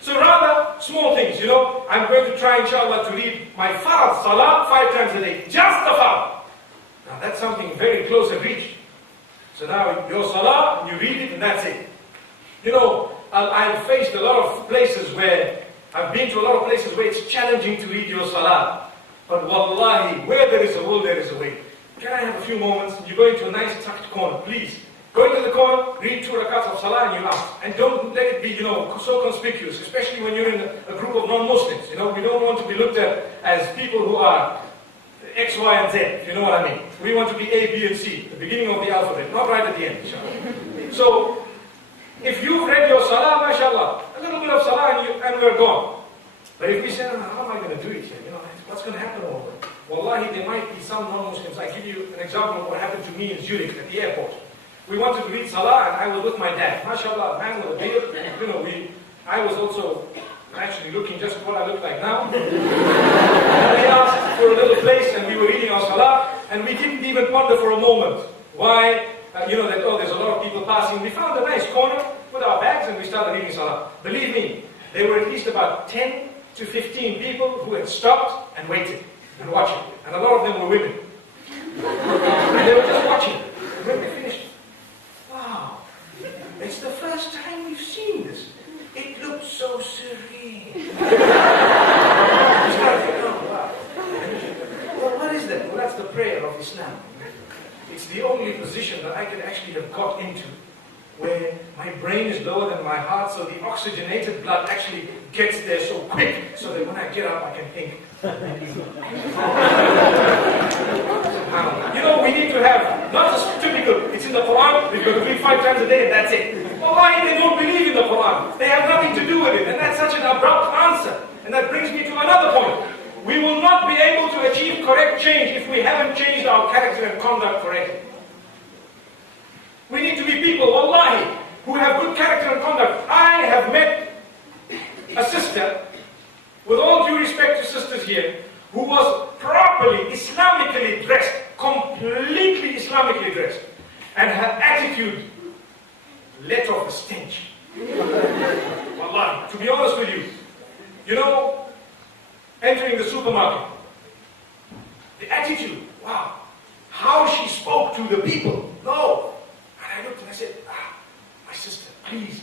So rather, small things, I'm going to try, inshallah, to read my farad salah 5 times a day. Just the farad. Now that's something very close and reach. So now your salah, you read it and that's it. I've faced a lot of places where, I've been to a lot of places where it's challenging to read your salah. But wallahi, where there is a will, there is a way. Can I have a few moments? You go into a nice tucked corner, please. Go into the corner, read 2 rakats of salah and you ask. And don't let it be, so conspicuous, especially when you're in a group of non-Muslims. We don't want to be looked at as people who are X, Y, and Z, if you know what I mean. We want to be A, B, and C, the beginning of the alphabet, not right at the end, inshallah. So, if you've read your salah, mashallah, a little bit of salah and we're gone. But if we say, how am I going to do it here? What's going to happen over there? Wallahi, there might be some non-Muslims. I give you an example of what happened to me in Zurich at the airport. we wanted to read Salah, and I was with my dad. MashaAllah, man with a beard. I was also actually looking just what I look like now. And they asked for a little place, and we were reading our Salah, and we didn't even ponder for a moment why, that, there's a lot of people passing. We found a nice corner with our bags, and we started reading Salah. Believe me, there were at least about 10 to 15 people who had stopped and waited and watching. And a lot of them were women. And they were just watching. And when we finished, wow, it's the first time we've seen this. It looks so serene. We started thinking, oh, wow. Well, what is that? Well, that's the prayer of Islam. It's the only position that I could actually have got into where my brain is lower than my heart, so the oxygenated blood actually gets there so quick, so that when I get up I can think. We need to have, not just typical, it's in the Quran, we've got to read 5 times a day and that's it. Well, why they don't believe in the Quran? They have nothing to do with it, and that's such an abrupt answer. And that brings me to another point. We will not be able to achieve correct change if we haven't changed our character and conduct correctly. We need to be people, wallahi, who have good character and conduct. I have met a sister, with all due respect to sisters here, who was properly Islamically dressed, completely Islamically dressed, and her attitude let off a stench. Wallahi, to be honest with you, entering the supermarket, the attitude, wow, how she spoke to the people, no. And I looked and I said, my sister, please,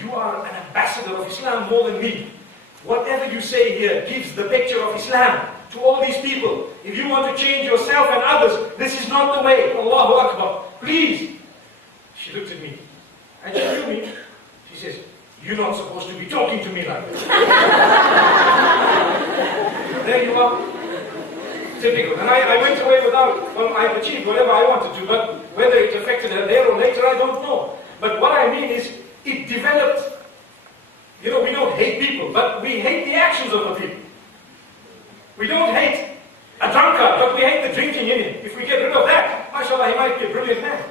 you are an ambassador of Islam more than me. Whatever you say here gives the picture of Islam to all these people. If you want to change yourself and others, this is not the way. Allahu Akbar. Please. She looked at me and she knew me. She says, you're not supposed to be talking to me like this. There you are. Typical. And I went away without, I achieved whatever I wanted to, but whether it affected her there or later, I don't know. But what I mean is, it developed. We don't hate people, but we hate the actions of the people. We don't hate a drunkard, but we hate the drinking in him. If we get rid of that, mashallah, he might be a brilliant man.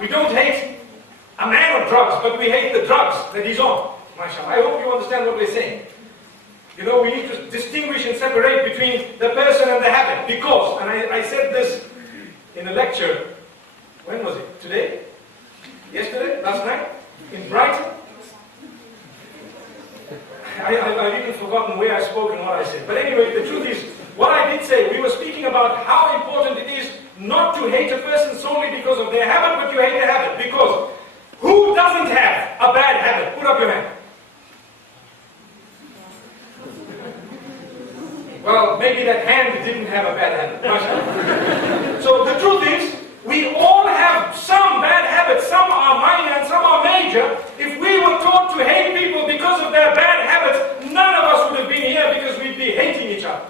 We don't hate a man of drugs, but we hate the drugs that he's on. Mashallah. I hope you understand what we're saying. We need to distinguish and separate between the person and the habit. Because, and I said this in a lecture, when was it? Today? Yesterday? Last night? In Brighton? I've even forgotten where I spoke and what I said. But anyway, the truth is, what I did say, we were speaking about how important it is not to hate a person solely because of their habit, but you hate their habit. Because who doesn't have a bad habit? Put up your hand. Well, maybe that hand didn't have a bad habit. So the truth is, we all have some bad habits. Some are minor and some are major. If we were taught to hate people because of their bad habits, none of us would have been here because we'd be hating each other.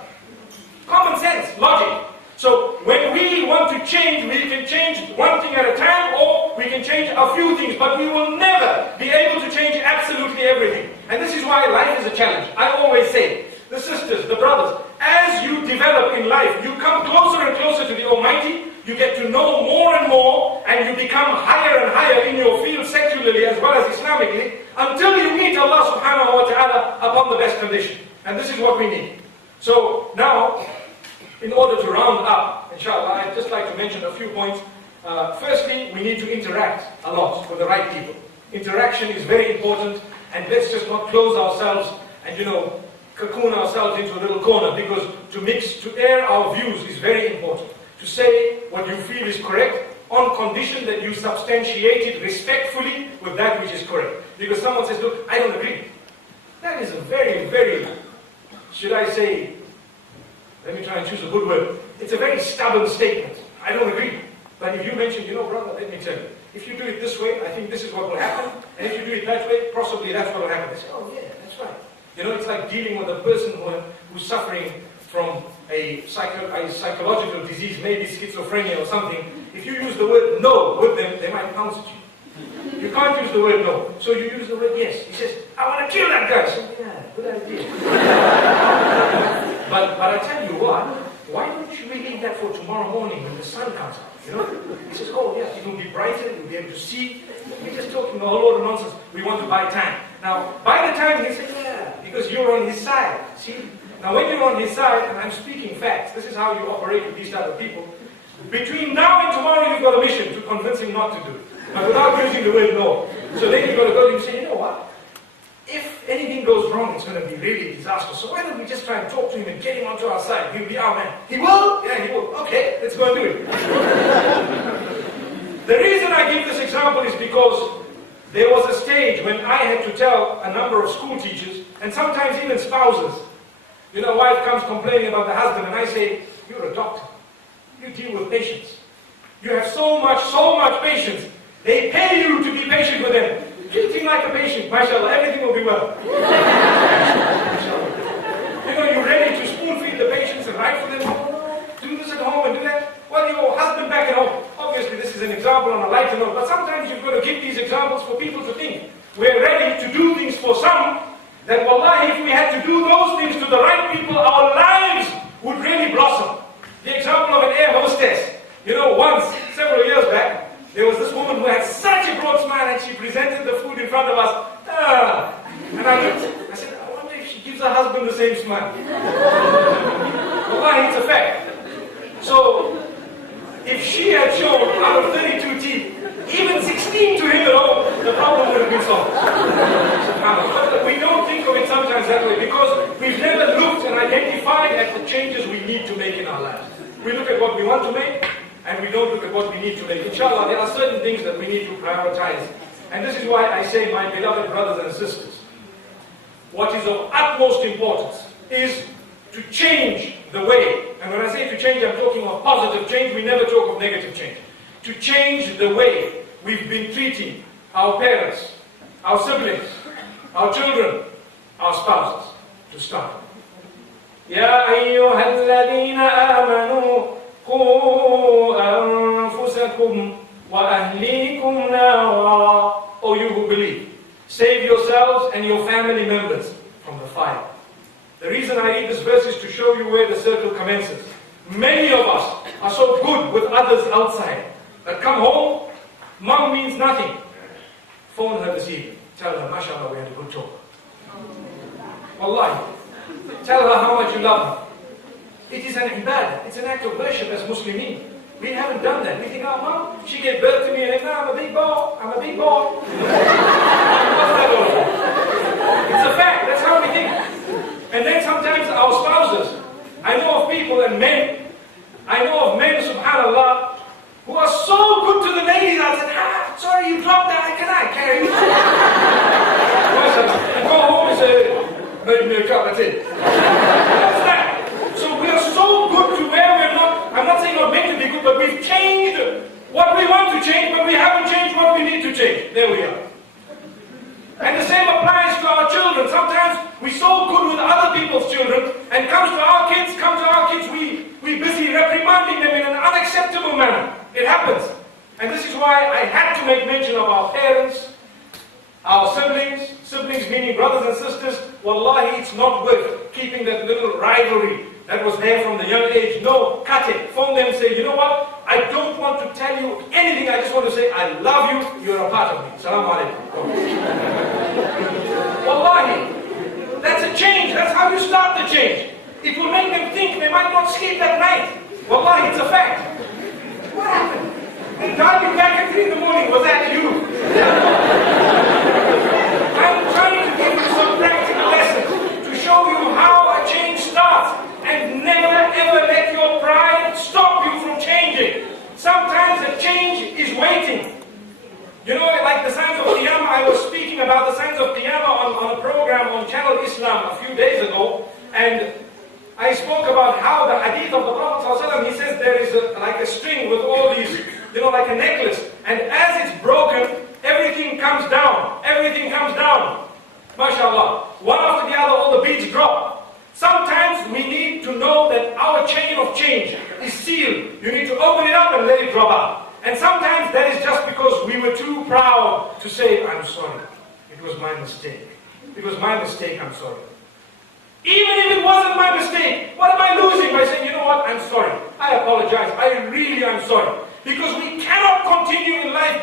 Common sense, logic. So when we want to change, we can change one thing at a time, or we can change a few things, but we will never be able to change absolutely everything. And this is why life is a challenge. I always say, the sisters, the brothers, as you develop in life, you come closer and closer to the Almighty, you get to know more and more, and you become higher and higher in your field secularly as well as Islamically, until you meet Allah subhanahu wa ta'ala upon the best condition. And this is what we need. So now, in order to round up, inshallah, I'd just like to mention a few points. Firstly, we need to interact a lot with the right people. Interaction is very important, and let's just not close ourselves and, cocoon ourselves into a little corner, because to air our views is very important. To say what you feel is correct on condition that you substantiate it respectfully with that which is correct. Because someone says, look, I don't agree. That is a very, very, should I say, let me try and choose a good word. It's a very stubborn statement. I don't agree. But if you mention, brother, let me tell you, if you do it this way, I think this is what will happen. And if you do it that way, possibly that's what will happen. They say, oh yeah, that's right. It's like dealing with a person who's suffering from a psychological disease, maybe schizophrenia or something. If you use the word no with them, they might pounce at you. You can't use the word no, so you use the word yes. He says, I want to kill that guy. So, yeah, good idea. but I tell you what, why don't you leave that for tomorrow morning when the sun comes out? He says, oh yes, it will be bright. brighter, you'll be able to see. We're just talking a whole lot of nonsense. We want to buy time. Now, by the time he said, yeah, because you're on his side. See? Now, when you're on his side, and I'm speaking facts, this is how you operate with these type of people. Between now and tomorrow, you've got a mission to convince him not to do it. But without using the word no. So then you've got to go to him and say, you know what? If anything goes wrong, it's going to be really disastrous. So why don't we just try and talk to him and get him onto our side? He'll be our man. He will? Yeah, he will. Okay, let's go and do it. The reason I give this example is because there was a stage when I had to tell a number of school teachers, and sometimes even spouses, you know, wife comes complaining about the husband, and I say, you're a doctor. You deal with patients. You have so much patience. They pay you to be patient with them. Treat him like a patient, mashallah, everything will be well. You know, you're ready to spoon feed the patients and write for them, do this at home and do that. Well, your husband back at home. Obviously, this is an example on a lighter note, but sometimes you've got to give these examples for people to think. We're ready to do things for some, that wallahi, if we had to do those things to the right people, our lives would really blossom. The example of an air hostess. You know, once, several years back, there was this woman who had such a broad smile and she presented the food in front of us. And I looked, I said, I wonder if she gives her husband the same smile. Wallahi, it's a fact. So, if she had shown out of 32 teeth, even 16 to him at all, the problem would have been solved. But we don't think of it sometimes that way because we've never looked and identified at the changes we need to make in our lives. We look at what we want to make, and we don't look at what we need to make. Inshallah, there are certain things that we need to prioritize. And this is why I say, my beloved brothers and sisters, what is of utmost importance is to change the way. And when I say to change, I'm talking of positive change. We never talk of negative change. To change the way we've been treating our parents, our siblings, our children, our spouses, to start. يا أيها الذين آمنوا قوا أنفسكم وأهليكم نارا. O you who believe, save yourselves and your family members from the fire. The reason I read this verse is to show you where the circle commences. Many of us are so good with others outside that come home, mom means nothing. Phone her this evening. Tell her, mashallah, we had a good talk. Wallahi. Tell her how much you love her. It is an ibadah. It's an act of worship as Muslimin. We haven't done that. We think, oh, mom, she gave birth to me and now I'm a big boy. I'm a big boy. What's that all for? It's a fact. That's how we think. And then sometimes our spouses, I know of people and men, I know of men, subhanallah, who are so good to the ladies. I said, sorry, you dropped that. Can I carry it? And go home and say, made me a cup, that's it. What's that? So we are so good to where we're not, I'm not saying we're meant to be good, but we've changed what we want to change, but we haven't changed what we need to change. There we are. And the same applies to our children. Sometimes we're so good with other people's children, and come to our kids, we're busy reprimanding them in an unacceptable manner. It happens. And this is why I had to make mention of our parents, our siblings meaning brothers and sisters. Wallahi, it's not worth keeping that little rivalry that was there from the young age. No, cut it. Phone them and say, you know what? I don't want to tell you anything. I just want to say, I love you. You're a part of me. Salaam alaikum. Wallahi, that's a change. That's how you start the change. It will make them think they might not sleep that night. Wallahi, it's a fact. What happened? They dialed you back at 3 in the morning. Was that you? I'm trying to give you some practical lessons to show you how a change starts. And never ever let your pride stop you from changing. Sometimes the change is waiting. You know, like the signs of Qiyamah, I was speaking about the signs of Qiyamah on a program on Channel Islam a few days ago. And I spoke about how the hadith of the Prophet ﷺ, he says there is like a string with all these, you know, like a necklace. And as it's broken, everything comes down. Everything comes down. MashaAllah. One after the other, all the beads drop. Sometimes we need to know that our chain of change is sealed. You need to open it up and let it drop out. And sometimes that is just because we were too proud to say, I'm sorry. It was my mistake. It was my mistake, I'm sorry. Even if it wasn't my mistake, what am I losing by saying, you know what, I'm sorry. I apologize. I really am sorry. Because we cannot continue in life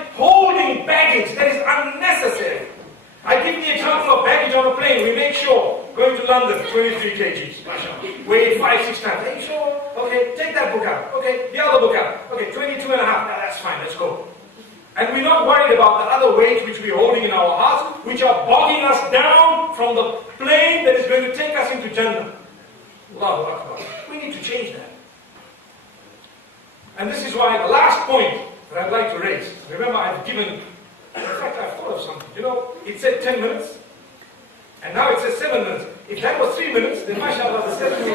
London, 23 kgs. MashaAllah. Weighed 5-6 times. Are you sure? Okay, take that book out. Okay, the other book out. Okay, 22 and a half. Nah, that's fine, let's go. And we're not worried about the other weights which we're holding in our hearts, which are bogging us down from the plane that is going to take us into Jannah. Allahu Akbar. We need to change that. And this is why the last point that I'd like to raise, remember I've given, in fact I've thought of something. You know, it said 10 minutes, and now it says 7 minutes. If that was 3 minutes, then mashallah, the 7 would be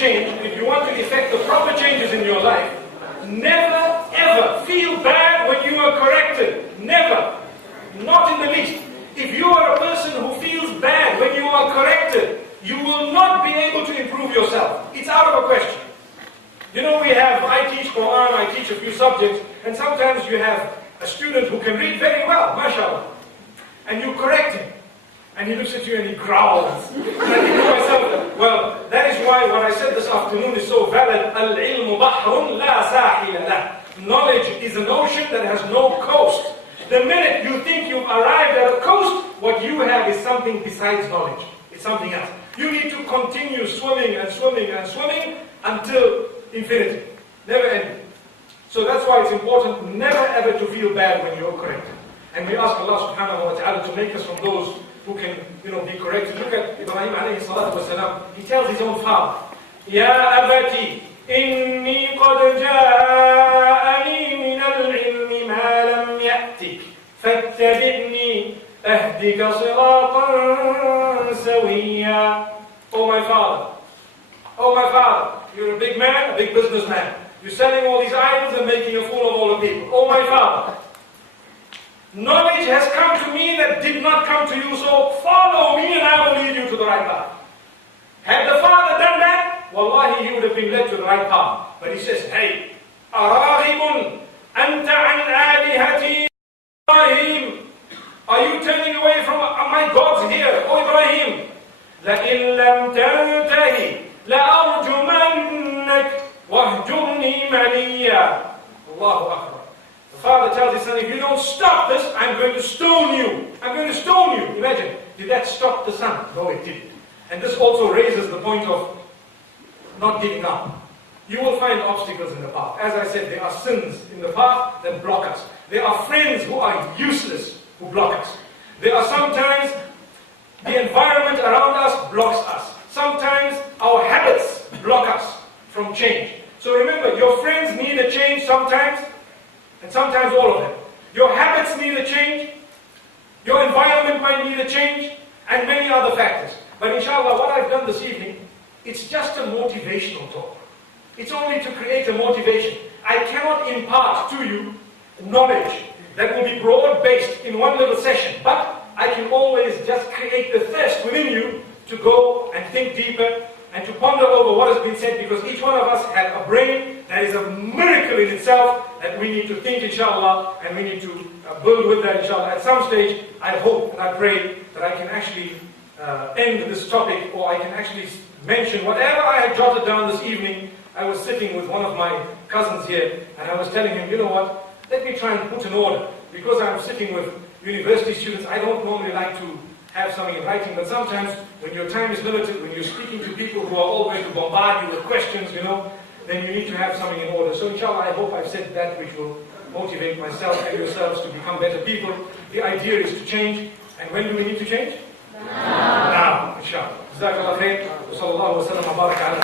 change, if you want to effect the proper changes in your life, never ever feel bad when you are corrected. Never. Not in the least. If you are a person who feels bad when you are corrected, you will not be able to improve yourself. It's out of a question. You know, I teach Quran, I teach a few subjects, and sometimes you have a student who can read very well, mashallah, and you correct him. And he looks at you and he growls. And I think to myself, well, that is why what I said this afternoon is so valid. Al-ilmu bahrun la sahila lah. Knowledge is an ocean that has no coast. The minute you think you've arrived at a coast, what you have is something besides knowledge. It's something else. You need to continue swimming and swimming and swimming until infinity. Never ending. So that's why it's important never ever to feel bad when you're corrected. And we ask Allah subhanahu wa ta'ala to make us from those who can, be corrected. Look at Ibrahim alayhi salatu wasalam. He tells his own father, Ya abati, inni qad ja'ani min al-ilmi ma lam ya'tik, fattabi'ni ahdika siratan sawiyya. Oh my father, you're a big man, a big businessman. You're selling all these idols and making a fool of all the people. Oh my father, knowledge has come to me that did not come to you, so follow me and I will lead you to the right path. Had the father done that, wallahi, he would have been led to the right path. But he says, hey, أَرَاغِبٌ أَنْتَ عَنْ آلِهَتِي Ibrahim, are you turning away from my gods here? Oh Ibrahim, لَإِن لَمْ تَنْتَهِ لَأَرْجُمَنَّكَ وَاهْجُرْنِي مَلِيًّا. Allahu Akbar. The father tells his son, if you don't stop this, I'm going to stone you. I'm going to stone you. Imagine, did that stop the son? No, it didn't. And this also raises the point of not giving up. You will find obstacles in the path. As I said, there are sins in the path that block us. There are friends who are useless who block us. There are sometimes the environment around us blocks us. Sometimes our habits block us from change. So remember, your friends need a change sometimes, and sometimes all of them. Your habits need a change, your environment might need a change, and many other factors. But inshallah, what I've done this evening, it's just a motivational talk. It's only to create a motivation. I cannot impart to you knowledge that will be broad-based in one little session, but I can always just create the thirst within you to go and think deeper and to ponder over what has been said, because each one of us has a brain that is a miracle in itself that we need to think, inshallah, and we need to build with that, inshallah. At some stage, I hope and I pray that I can actually end this topic, or I can actually mention whatever I had jotted down this evening. I was sitting with one of my cousins here, and I was telling him, you know what, let me try and put an order. Because I'm sitting with university students, I don't normally like to have something in writing, but sometimes when your time is limited, when you're speaking to people who are all going to bombard you with questions, then you need to have something in order. So inshallah, I hope I've said that which will motivate myself and yourselves to become better people. The idea is to change. And when do we need to change? Now, inshallah. Jazāk Allāhu Khayran. Wa sallallahu wa sallam wa baraka ala